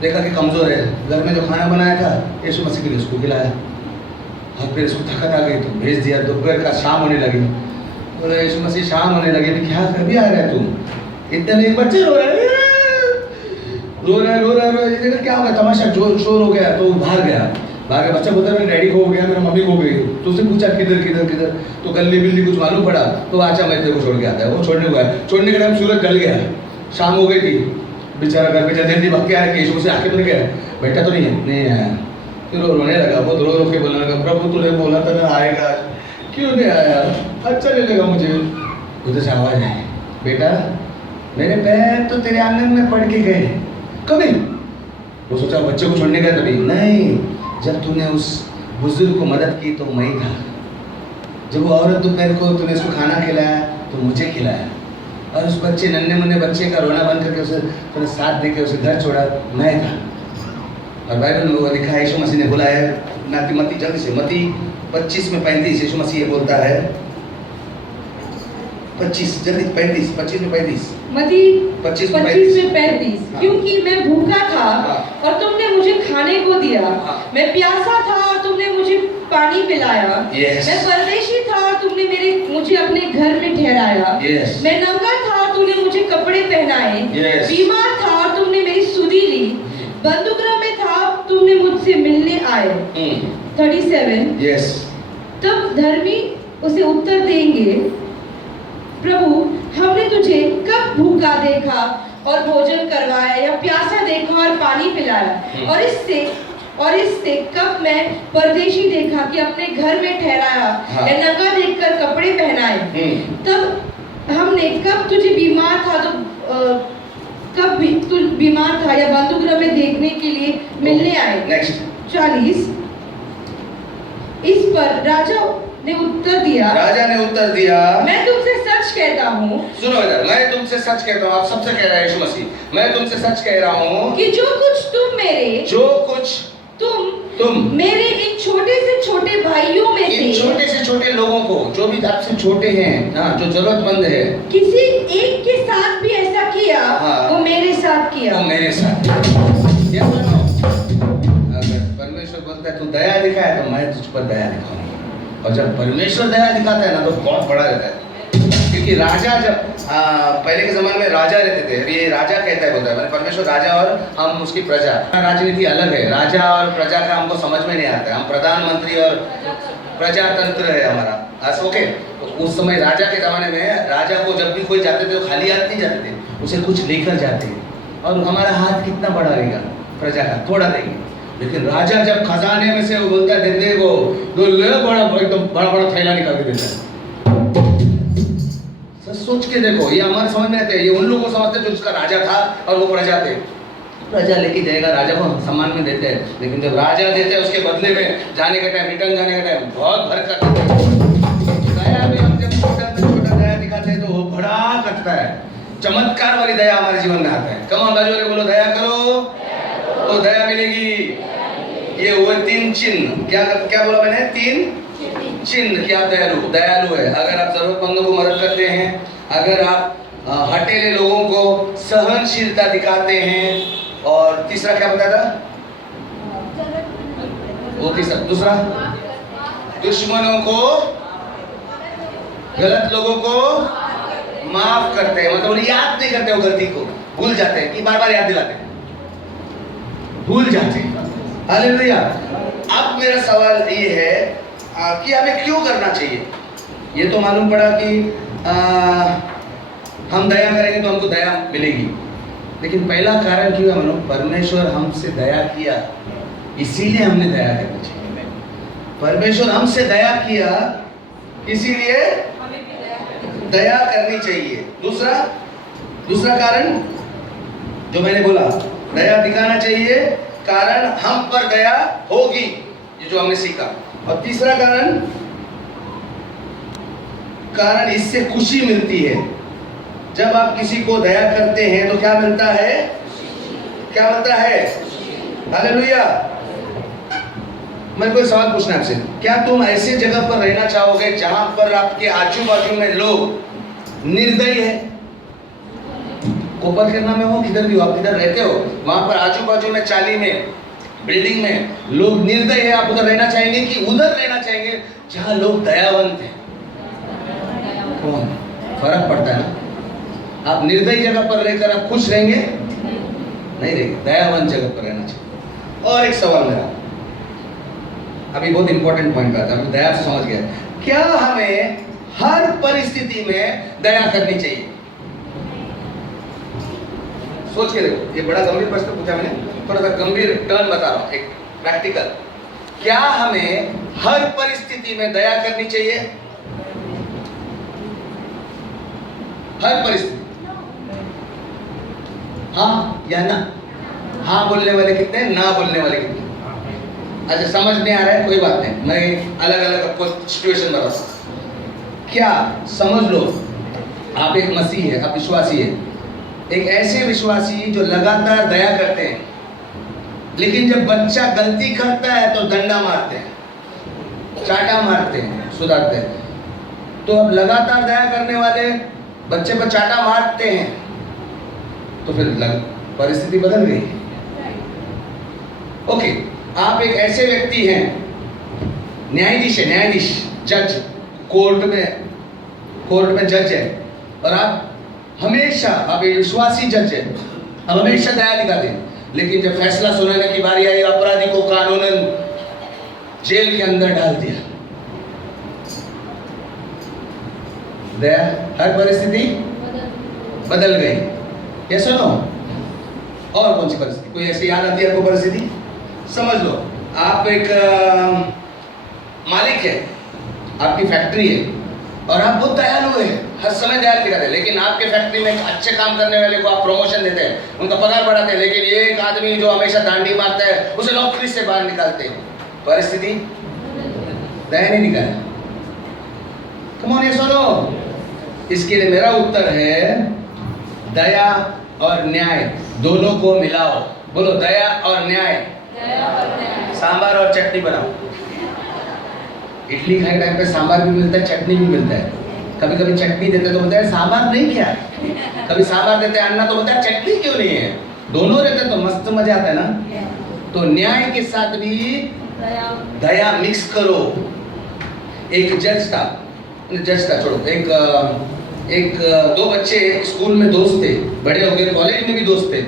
देखा कि कमज़ोर है, घर में जो खाना बनाया था यीशु मसीह के लिए उसको खिलाया। और फिर उसको ताकत आ गई तो भेज दिया। दोपहर का शाम होने लगी, बोले यीशु मसीह शाम होने लगे, क्या कर भी आ रहा है तुम? इतने एक बच्चे रो रहे हैं, देखा क्या हो गया, तमाशा शोर हो गया। तो बाहर गया, बच्चा बोलता है मेरी डैडी खो गया, मेरा मम्मी खो गई। तो उसने पूछा किधर? तो गली बिल्ली कुछ मालूम पड़ा। तो अच्छा मैं तेरे को छोड़ के आता है। वो छोड़ने को आया, छोड़ने के टाइम सूरज ढल गया, शाम हो गई थी। बेचारा घर पे जल्दी भाग के आया कि यीशु से आके तो नहीं गया, बैठा तो नहीं आया। फिर वो रोने लगा, वो रो के बोलने लगा, प्रभु तूने बोला था ना आएगा, क्यों नहीं आया? अच्छा नहीं लगा मुझे। उधर से आवाज आई, बेटा मेरे पैर तो तेरे आंगन में पड़ के गए। कभी वो सोचा बच्चे को छोड़ने गया, तभी नहीं, जब तूने उस बुजुर्ग को मदद की तो मैं ही था। जब वो औरत दोपहर को तूने उसको खाना खिलाया तो मुझे खिलाया, और उस बच्चे नन्हे मुन्ने बच्चे का रोना बंद करके उसे तूने साथ देके उसे घर छोड़ा, मैं था। और बाइबल में वो लिखा है, यीशु मसीह ने बोला है, मत्ती जल्दी से, मत्ती 25:35 यीशु मसीह ये बोलता है, 25 जल्दी 35, 25:35 मत्ती 25:35 हाँ। क्योंकि मैं भूखा था और तुमने मुझे खाने को दिया, मैं प्यासा था और तुमने मुझे पानी पिलाया, मैं परदेशी था और तुमने मुझे अपने घर में ठहराया, मैं नंगा था और तुमने मुझे कपड़े पहनाए, बीमार था और तुमने मेरी सुधि ली, बंदूकगृह में था तुमने मुझसे मिलने आए। 37 तब धर्मी उसे उत्तर देंगे, प्रभु हमने तुझे कब भूखा देखा और भोजन करवाया, या प्यासा देखा और पानी पिलाया, और इससे कब मैं परदेशी देखा कि अपने घर में ठहराया, या नंगा देखकर कपड़े पहनाए। तब हमने कब तुझे बीमार था तो कब भी तू बीमार था या बंदूकगृह में देखने के लिए मिलने आए। नेक्स्ट 40 इस पर राजा ने उत्तर दिया, मैं तुमसे सच कहता हूँ, सुनो इधर, मैं तुमसे सच कहता हूँ, आप सबसे कह रहा है यीशु मसीह, मैं तुमसे सच कह रहा हूँ कि जो कुछ तुम मेरे इन छोटे से छोटे भाइयों में इन छोटे से छोटे लोगों को, जो भी आपसे छोटे हैं, जो जरूरतमंद है, किसी एक के साथ भी ऐसा किया, वो मेरे साथ किया। अगर परमेश्वर बोलता है तू दया दिखाए तो मैं तुझ पर दया दिखाऊंगा, और जब परमेश्वर दया दिखाता है ना तो बहुत बड़ा रहता है। क्योंकि राजा जब पहले के जमाने में राजा रहते थे, ये राजा कहता है, बोलता है मैंने परमेश्वर राजा और हम उसकी प्रजा, राजनीति अलग है, राजा और प्रजा का हमको समझ में नहीं आता है, हम प्रधानमंत्री और प्रजातंत्र है हमारा। ओके, उस समय राजा के जमाने में राजा को जब भी कोई जाते थे तो खाली हाथ नहीं जाते थे, उसे कुछ लेकर जाते हैं, और हमारा हाथ कितना बड़ा रहेगा प्रजा का, थोड़ा देंगे, लेकिन राजा जब खजाने में से वो बोलता है दे वो तो ले बड़ा एकदम बड़ा थैला निकाल के देता है। सोच के देखो, ये हमारे समझ में आते हैं, ये उन लोगों को समझते जो उसका राजा था और वो प्रजा थे, प्रजा लेके जाएगा, राजा को सम्मान में देते हैं, लेकिन जब राजा देते हैं उसके बदले में जाने का टाइम, रिटर्न जाने का टाइम बहुत भर कर दया में हम जब छोटा से छोटा दया दिखाते हैं तो वो बड़ा करता है, चमत्कार वाली दया हमारे जीवन में आता है। कम बाजू वाले बोलो दया करो तो दया मिलेगी। ये हुए 3 चिन्ह, क्या बोला मैंने, 3 चिन्ह कि आप दयालु है। अगर आप जरूरतमंदों को मदद करते हैं, अगर आप हटेले लोगों को सहनशीलता दिखाते हैं, और तीसरा क्या बताया था, वो दूसरा दुश्मनों को, गलत लोगों को माफ करते हैं, मतलब याद नहीं करते, वो गलती को भूल जाते हैं कि बार-बार याद दिलाते हैं, भूल जाते हैं। हालेलुया। अब मेरा सवाल ये है कि हमें क्यों करना चाहिए। ये तो मालूम पड़ा कि हम दया करेंगे तो हमको दया मिलेगी, लेकिन पहला कारण क्यों है मालूम, परमेश्वर हमसे दया किया, इसीलिए हमने दया करनी चाहिए। परमेश्वर हमसे दया किया इसीलिए दया करनी चाहिए। दूसरा कारण जो मैंने बोला, दया दिखाना चाहिए, कारण हम पर दया होगी, ये जो हमने सीखा। और तीसरा कारण इससे खुशी मिलती है। जब आप किसी को दया करते हैं तो क्या मिलता है, हालेलुया। मैं कोई सवाल पूछना आपसे, क्या तुम ऐसे जगह पर रहना चाहोगे जहां पर आपके आजू बाजू में लोग निर्दयी है? कोपरखेरना में हो, किधर भी हो, आप किधर रहते हो, वहां पर आजू बाजू में चाली में बिल्डिंग में लोग निर्दयी है, आप उधर रहना चाहेंगे कि उधर रहना चाहेंगे जहां लोग दयावंत हैं? कौन फर्क पड़ता है ना। आप निर्दयी जगह पर रहकर आप खुश रहेंगे? नहीं रहेंगे, दयावंत जगह पर रहना चाहिए। और एक सवाल मेरा, अभी बहुत इंपॉर्टेंट पॉइंट आता है, दया से समझ गया, क्या हमें हर परिस्थिति में दया करनी चाहिए? सोच के देखो, ये बड़ा गंभीर प्रश्न पूछा मैंने, थोड़ा सा गंभीर टर्न बता रहा हूं, एक प्रैक्टिकल। क्या हमें हर परिस्थिति में दया करनी चाहिए? हर परिस्थिति, हाँ या ना? हाँ बोलने वाले कितने, ना बोलने वाले कितने? अच्छा समझ नहीं आ रहा है, कोई बात नहीं, मैं अलग अलग आपको सिचुएशन बताता हूँ। क्या समझ लो, आप एक मसीह है, आप विश्वासी है, एक ऐसे विश्वासी जो लगातार दया करते हैं, लेकिन जब बच्चा गलती करता है तो डंडा मारते हैं, चाटा मारते हैं, सुधारते हैं। तो अब लगातार दया करने वाले बच्चे पर चाटा मारते हैं तो फिर परिस्थिति बदल गई। ओके, आप एक ऐसे व्यक्ति हैं, न्यायाधीश है, न्यायाधीश, जज, कोर्ट में जज है, और आप हमेशा, आप एक विश्वासी जज है, आप हमेशा दया दिखाते हैं, लेकिन जब फैसला सुनाने की बारी आई, अपराधी को कानूनन जेल के अंदर डाल दिया। दया, हर परिस्थिति बदल गई। ये सुनो, और कौन सी परिस्थिति, कोई ऐसी याद आती है आपको परिस्थिति? समझ लो, आप एक मालिक है, आपकी फैक्ट्री है, और आप बहुत दयालु है, हर समय दया दिखाते हैं, लेकिन आपके फैक्ट्री में अच्छे काम करने वाले को आप प्रमोशन देते हैं, उनका पगार बढ़ाते हैं, लेकिन ये एक आदमी जो हमेशा दांडी मारता है, उसे नौकरी से बाहर निकालते हैं। परिस्थिति दया नहीं निकाला। कम ऑन, ये सुनो, इसके लिए मेरा उत्तर है दया और न्याय दोनों को मिलाओ। बोलो, दया और न्याय। सांबार और चटनी बनाओ। इडली खाने टाइम पे सांबार भी मिलता है, चटनी भी मिलता है। कभी कभी चटनी देते तो बोलते हैं सांबार नहीं, क्या कभी सांबार देते हैं अन्ना तो बोलता है चटनी क्यों नहीं है। दोनों रहते तो मस्त मजा आता है ना। तो न्याय के साथ भी दया मिक्स करो। एक जज था छोड़ो, एक दो बच्चे स्कूल में दोस्त थे, बड़े हो गए, कॉलेज में भी दोस्त थे।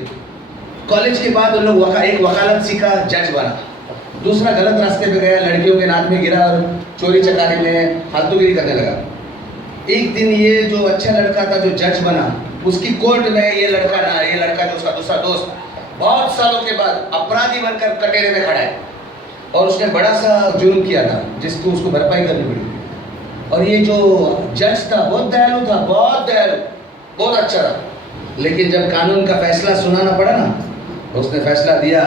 कॉलेज के बाद उन लोग एक वकालत सीखा, जज बना। दूसरा गलत रास्ते पे गया, लड़कियों के नाक में गिरा और चोरी चकारी में फालतूगिरी करने लगा। एक दिन ये जो अच्छा लड़का था जो जज बना, उसकी कोर्ट में ये लड़का जो उसका दूसरा दोस्त बहुत सालों के बाद अपराधी बनकर कटहरे में खड़ा है, और उसने बड़ा सा जुर्म किया था जिसको उसको भरपाई करनी पड़ी। और ये जो जज था बहुत दयालु था, बहुत अच्छा था, लेकिन जब कानून का फैसला सुनाना पड़ा ना, उसने फैसला दिया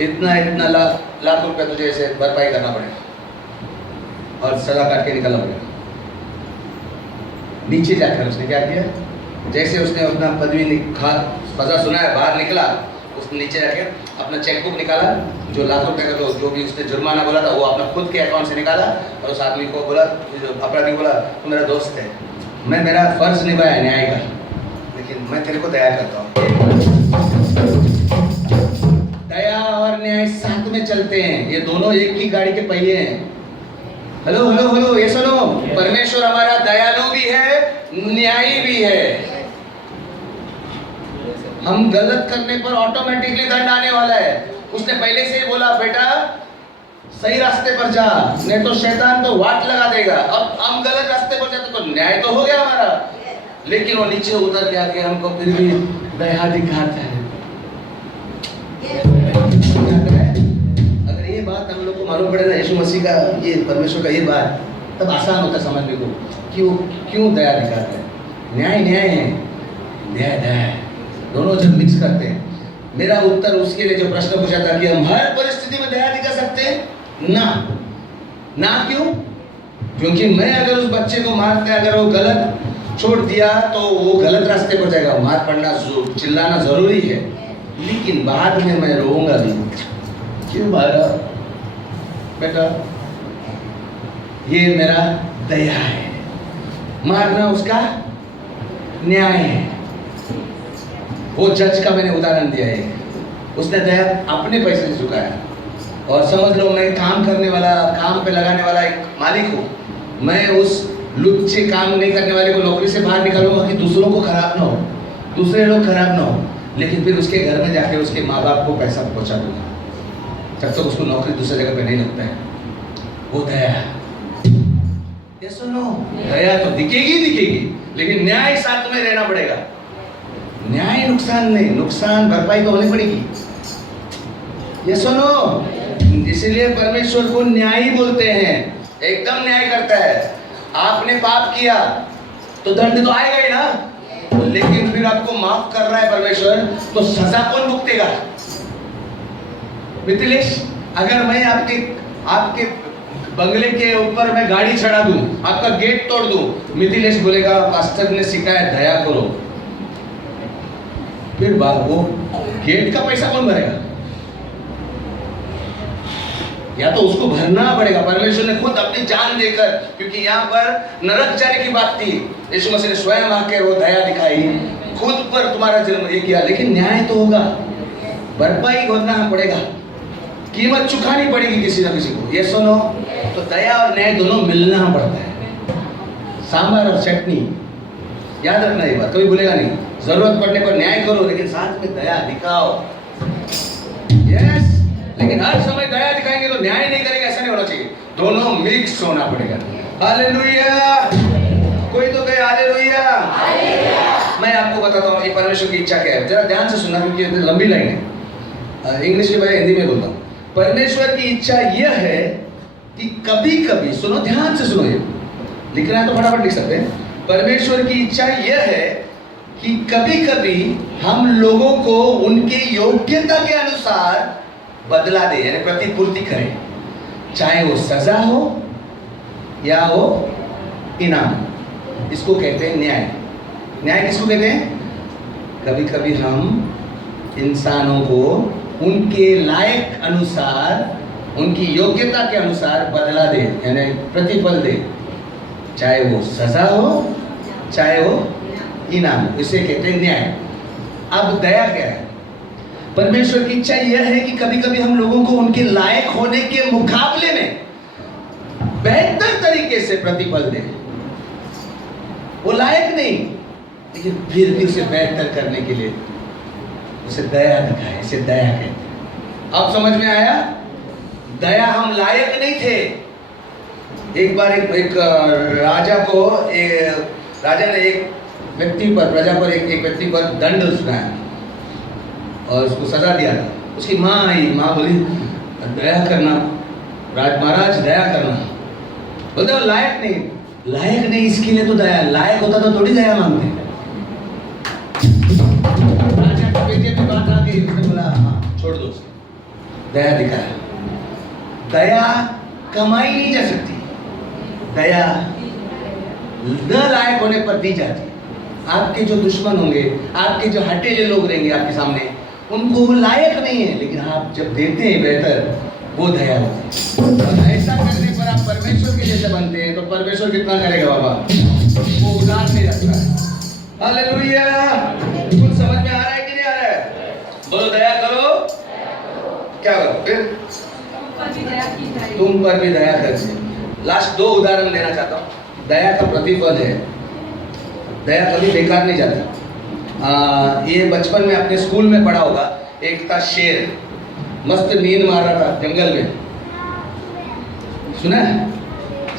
इतना लाख रुपए तुझे इसे भरपाई करना पड़ेगा और सजा काट के निकलना पड़ेगा। नीचे जाकर उसने क्या किया, जैसे उसने अपना सजा सुनाया, बाहर निकला, उसने नीचे जाके अपना चेकबुक निकाला, जो लाख रुपए का जो भी उसने जुर्माना बोला था वो अपना खुद के अकाउंट से निकाला, और उस आदमी को बोला, अपराधी को बोला, तू मेरा दोस्त है, मैं मेरा फर्ज निभाया न्याय का, लेकिन मैं तेरे को दया करता हूँ। दया और न्याय साथ में चलते हैं, ये दोनों एक ही गाड़ी के पहिए हैं। हेलो, ये सुनो, परमेश्वर हमारा दयालु भी है, न्यायी भी है। हम गलत करने पर ऑटोमेटिकली दंड आने वाला है। उसने पहले से ही बोला, बेटा सही रास्ते पर जा, नहीं तो शैतान तो वाट लगा देगा। अब हम गलत रास्ते पर जाते तो न्याय तो हो गया हमारा, लेकिन वो नीचे उतर के आके हमको फिर भी दया दिखाता है। अगर ये बात हम लोग को मालूम पड़े ना, यीशु मसीह का, ये परमेश्वर का ये बात, तब आसान होता समझने को कि वो क्यों दया दिखाते हैं। न्याय है, दया है, दोनों जब मिक्स करते हैं। मेरा उत्तर उसके लिए जो प्रश्न पूछा था कि हम हर परिस्थिति में दया दिखा सकते हैं ना क्यों? क्योंकि मैं अगर उस बच्चे को मारते, अगर वो गलत छोड़ दिया तो वो गलत रास्ते पर जाएगा। मार पड़ना, चिल्लाना जरूरी है, लेकिन बाद में मैं रोऊंगा भी, क्यों मारा बेटा, ये मेरा दया है। मारना उसका न्याय है। वो जज का मैंने उदाहरण दिया है, उसने दया अपने पैसे से चुकाया। और समझ लो, मैं काम करने वाला, काम पे लगाने वाला एक मालिक हूँ। मैं उस लुच्चे काम नहीं करने वाले को नौकरी से बाहर निकालूंगा कि दूसरों को खराब ना हो, दूसरे लोग खराब ना हो, लेकिन फिर उसके घर में जाके उसके माँ बाप को पैसा पहुँचा दूंगा जब तक उसको नौकरी दूसरी जगह पे नहीं लगता है। वो दया, ये सुनो, दया तो दिखेगी, लेकिन न्याय साथ में रहना पड़ेगा। न्याय नुकसान नहीं, नुकसान भरपाई तो होनी पड़ेगी। ये सुनो, इसलिए परमेश्वर को न्यायी बोलते हैं, एकदम न्याय करता है। आपने पाप किया तो दंड तो आएगा ही ना, लेकिन फिर आपको माफ कर रहा है परमेश्वर, तो सजा कौन भुगतेगा? मिथिलेश, अगर मैं आपके आपके बंगले के ऊपर मैं गाड़ी चढ़ा दूं, आपका गेट तोड़ दूं, मिथिलेश बोलेगा पास्टर ने सिखाया दया करो। फिर वो गेट का पैसा कौन भरेगा? या तो उसको भरना पड़ेगा। परमेश्वर ने खुद अपनी जान देकर, क्योंकि यहाँ पर नरक जाने की बात थी, यीशु मसीह ने स्वयं आकर वो दया दिखाई, खुद पर तुम्हारा जन्म ये किया। लेकिन न्याय तो होगा, भरपाई करना पड़ेगा, कीमत चुकानी पड़ेगी किसी ना किसी को। ये सुनो, तो दया और न्याय दोनों मिलना पड़ता है। सांभर और चटनी, याद रखना ये बात, कोई भूलेगा नहीं। जरूरत पड़ने पर न्याय करो, लेकिन साथ में दया दिखाओ। यस, लेकिन हर समय दया दिखाएंगे तो न्याय नहीं करेंगे, ऐसा नहीं होना चाहिए। दोनों मिक्स होना पड़ेगा। हालेलुया, कोई तो कहे हालेलुया। मैं आपको बताता हूँ ये परमेश्वर की इच्छा क्या है, जरा ध्यान से सुनना, क्योंकि ये लंबी लाइन है। इंग्लिश के बजाय हिंदी में बोलता हूँ। परमेश्वर की इच्छा यह है कि कभी कभी, सुनो ध्यान से सुनो, ये लिखना है तो फटाफट लिख सकते हैं। परमेश्वर की इच्छा यह है कि कभी कभी हम लोगों को उनके योग्यता के अनुसार बदला दे, यानी प्रतिपूर्ति करें, चाहे वो सजा हो या हो इनाम। इसको कहते हैं न्याय। न्याय किसको कहते हैं? कभी कभी हम इंसानों को उनके लायक अनुसार, उनकी योग्यता के अनुसार बदला दे, यानी प्रतिफल दे, चाहे वो सजा हो चाहे वो इनाम, इसे कहते हैं न्याय। अब दया क्या है? परमेश्वर की इच्छा यह है कि कभी कभी हम लोगों को उनके लायक होने के मुकाबले में बेहतर तरीके से प्रतिफल दे। वो लायक नहीं, लेकिन फिर भी उसे बेहतर करने के लिए उसे दया दिखाए, इसे दया कहते हैं। अब समझ में आया? दया हम लायक नहीं थे। एक बार एक राजा को, राजा ने एक व्यक्ति पर, प्रजा पर, एक व्यक्ति पर दंड सुनाया और उसको सजा दिया था। उसकी माँ आई, माँ बोली दया करना महाराज, दया करना। बोलते वो लायक नहीं, लायक नहीं इसके लिए तो दया, लायक होता तो थोड़ी दया मांगते। राजा के बेटे पे बात आ गई, उसने बोला हाँ छोड़ दो उसे, दया दिखाया। दया कमाई नहीं जा सकती, दया न लायक होने पर दी जाती। आपके जो दुश्मन होंगे, आपके जो हटेले लोग रहेंगे आपके सामने, उनको वो लायक नहीं है, लेकिन आप जब देते हैं बेहतर, वो दया होती है। ऐसा करने पर आप परमेश्वर के जैसे बनते हैं, तो परमेश्वर कितना करेगा बाबा? वो उदार नहीं रखता है। हालेलुया, कुछ समझ में आ रहा है कि नहीं आ रहा है? बोलो दया करो, क्या करो? फिर तुम पर भी दया कर। लास्ट 2 उदाहरण देना चाहता हूँ। दया का प्रतिफल है, दया कभी बेकार नहीं जाता। ये बचपन में अपने स्कूल में पढ़ा होगा। एक था शेर, मस्त नींद मार रहा था जंगल में, सुना है?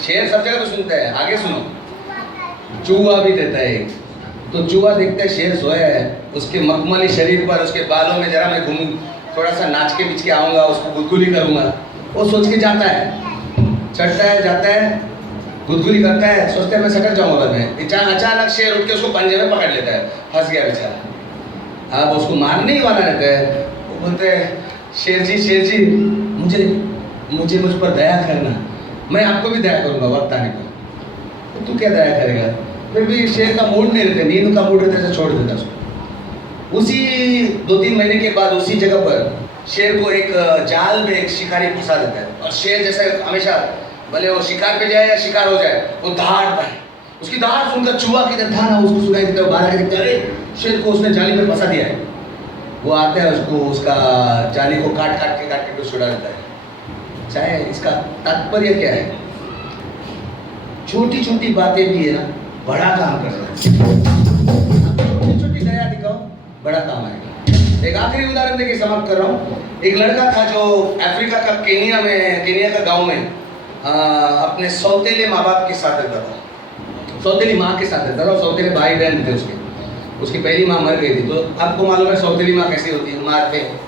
शेर सब जगह तो सुनता है, आगे सुनो। चूहा भी देता है एक, तो चूहा देखता है शेर सोया है, उसके मखमली शरीर पर, उसके बालों में जरा मैं घूमूं, थोड़ा सा नाच के बीच के आऊंगा, उसको गुदगुली करूंगा। वो सोच के जाता है, चढ़ता है, जाता है, गुदगुली करता है, सोचता है मैं सटक जाऊंगा मैं। अचानक शेर उठ के उसको पंजे में पकड़ लेता है, फंस गया बेचारा। अब उसको मारने ही वाला रहता है। वो बोलते हैं शेर जी मुझे मुझ पर दया करना, मैं आपको भी दया करूंगा वक्त आने पर। तो तू क्या दया करेगा? फिर भी शेर का मूड नहीं रहता, नींद का मूड रहता है, छोड़ देता उसको। उसी 2-3 महीने के बाद उसी जगह पर शेर को एक जाल में एक शिकारी फंसा देता है, और शेर जैसे हमेशा, भले वो शिकार पे जाए या शिकार हो जाए, वो दहाड़ता है। उसकी दहाड़ सुनकर चूहा की तरह था ना, उसको सुनाई देता है, बाहर आके देखता है, अरे शेर को उसने जाली में फंसा दिया है। वो आता है, उसको उसका जाली को काट के छुड़ा देता है। चाहे इसका तात्पर्य क्या है? छोटी छोटी बातें भी है ना, बड़ा काम कर सकते हैं। छोटी छोटी दया दिखाओ, बड़ा काम आएगा। एक आखिरी उदाहरण देके समाप्त कर रहा हूँ। एक लड़का था जो अफ्रीका का केनिया का गांव में अपने सौतेले माँ बाप के साथ रहता था, सौतेली माँ के साथ रहता था, और सौतेले भाई बहन थे उसके। उसकी पहली माँ मर गई थी, तो आपको मालूम है सौतेली माँ कैसी होती है, मारते हैं।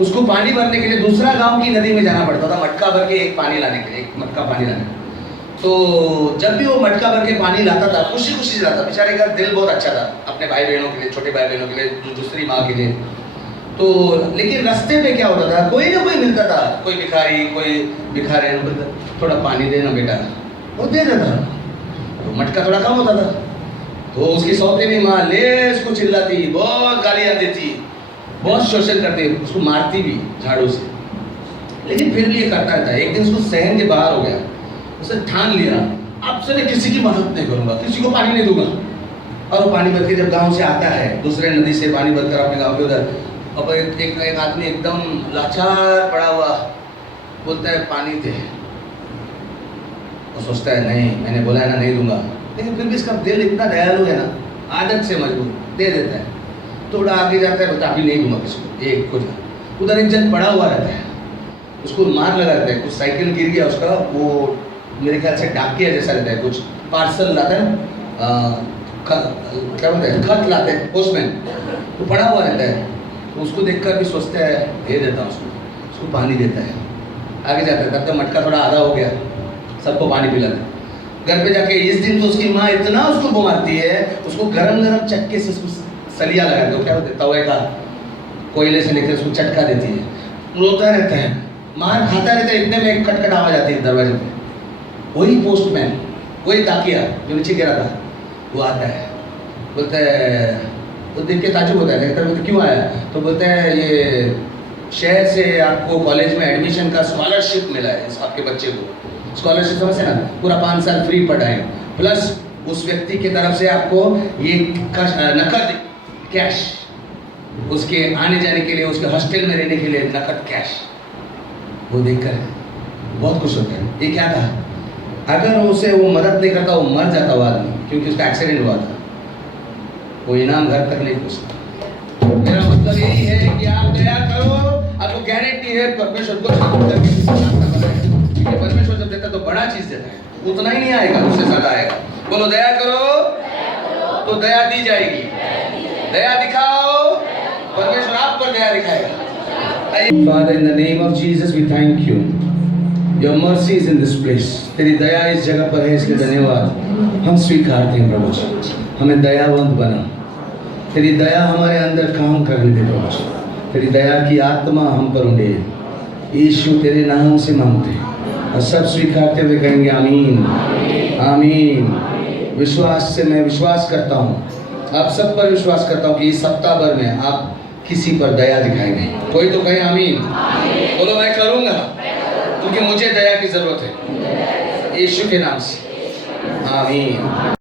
उसको पानी भरने के लिए दूसरा गांव की नदी में जाना पड़ता था, मटका भर के एक पानी लाने के लिए, एक मटका पानी लाने। तो जब भी वो मटका भर के पानी लाता था, खुशी खुशी लाता, बेचारे का दिल बहुत अच्छा था अपने भाई बहनों के लिए, छोटे भाई बहनों के लिए, दूसरी माँ के लिए। तो लेकिन रास्ते पे क्या होता था, कोई ना कोई मिलता था, कोई भिखारी, कोई भिखारी, थोड़ा पानी देना बेटा, वो दे देता। तो मटका थोड़ा कम होता था, तो उसकी सौतेली माँ ले उसको चिल्लाती, बहुत गालियाँ देती, बहुत शोषण करती, उसको मारती भी झाड़ू से, लेकिन फिर भी ये करता था। एक दिन उसको सहन के बाहर हो गया, उसने ठान लिया अब से मैं किसी की मदद नहीं करूंगा, किसी को पानी नहीं दूंगा। और वो पानी भर के जब गांव से आता है, दूसरे नदी से पानी भरकर अपने गांव के उधर, अब एक आदमी एकदम लाचार पड़ा हुआ बोलता है पानी दे। वो सोचता है नहीं, मैंने बोला है ना नहीं दूंगा, लेकिन फिर भी इसका दिल इतना दयालु है ना, आदत से मजबूर, दे देता है। थोड़ा आगे जाता है, बोलता अभी नहीं दूंगा किसी को, एक कुछ। उधर एक जन पड़ा हुआ रहता है, उसको मार लगा रहता है, कुछ साइकिल गिर गया उसका, वो मेरे ख्याल से डाकिया जैसा रहता है, कुछ पार्सल लाता है, क्या बोलते हैं, खत लाते हैं पोस्टमैन, तो पड़ा हुआ रहता है। तो उसको देखकर भी सोचता है दे देता हूँ उसको पानी देता है। आगे जाता है, तब तक मटका थोड़ा आधा हो गया, सबको पानी पिलाता है। घर पे जाके इस दिन तो उसकी माँ इतना उसको घुमाती है, उसको गरम गरम चटके से उसको सलिया लगा दो, क्या बोलते हैं, तवे का कोयले से लेकर उसको चटका देती है, रोता रहता है, मार खाता रहता है। इतने में एक खटखट आवाज आती है दरवाजे पे, वही पोस्टमैन, वही डाकिया जो नीचे गिरा था, वो आता है, बोलता है, वो देख के ताजुब होता है, कहता है क्यों आया, तो बोलता है ये शहर से आपको कॉलेज में एडमिशन का स्कॉलरशिप मिला है, आपके बच्चे को स्कॉलरशिप समझ है ना, पूरा 5 साल फ्री पढ़ाएं, प्लस उस व्यक्ति की तरफ से आपको ये नकद कैश, उसके आने जाने के लिए, उसके हॉस्टल में रहने के लिए नकद कैश। वो देखकर बहुत खुश होता है। ये क्या था, अगर उसे वो मदद नहीं करता, वो मर जाता वो आदमी, क्योंकि उसका एक्सीडेंट हुआ था। वो इनाम घर तक नहीं पहुंचता। मेरा मतलब यही है कि आप दया करो, आपको गारंटी है परमेश्वर को परमेश्वर जब देता है तो बड़ा चीज देता है, उतना ही नहीं आएगा, उससे ज्यादा आएगा। बोलो दया करो तो दया दी जाएगी, दया दिखाओ, परमेश्वर आप पर दया दिखाएगा। Father, in the name of Jesus, we thank you. Your mercy is in this place. तेरी दया इस जगह पर है, इसलिए धन्यवाद। हम स्वीकारते हैं प्रभु जी, हमें दयावंत बना, तेरी दया हमारे अंदर काम करने दे प्रभु जी, तेरी दया की आत्मा हम पर उड़े। यीशु तेरे नाम से मांगते हैं और सब स्वीकारते हुए कहेंगे आमीन आमीन। विश्वास से मैं विश्वास करता हूँ, आप सब पर विश्वास करता हूँ कि इस सप्ताह भर में आप किसी पर दया दिखाएंगे। कोई तो कहे आमीन। बोलो मैं करूँगा, क्योंकि मुझे दया की जरूरत है, यीशु के नाम से आमीन।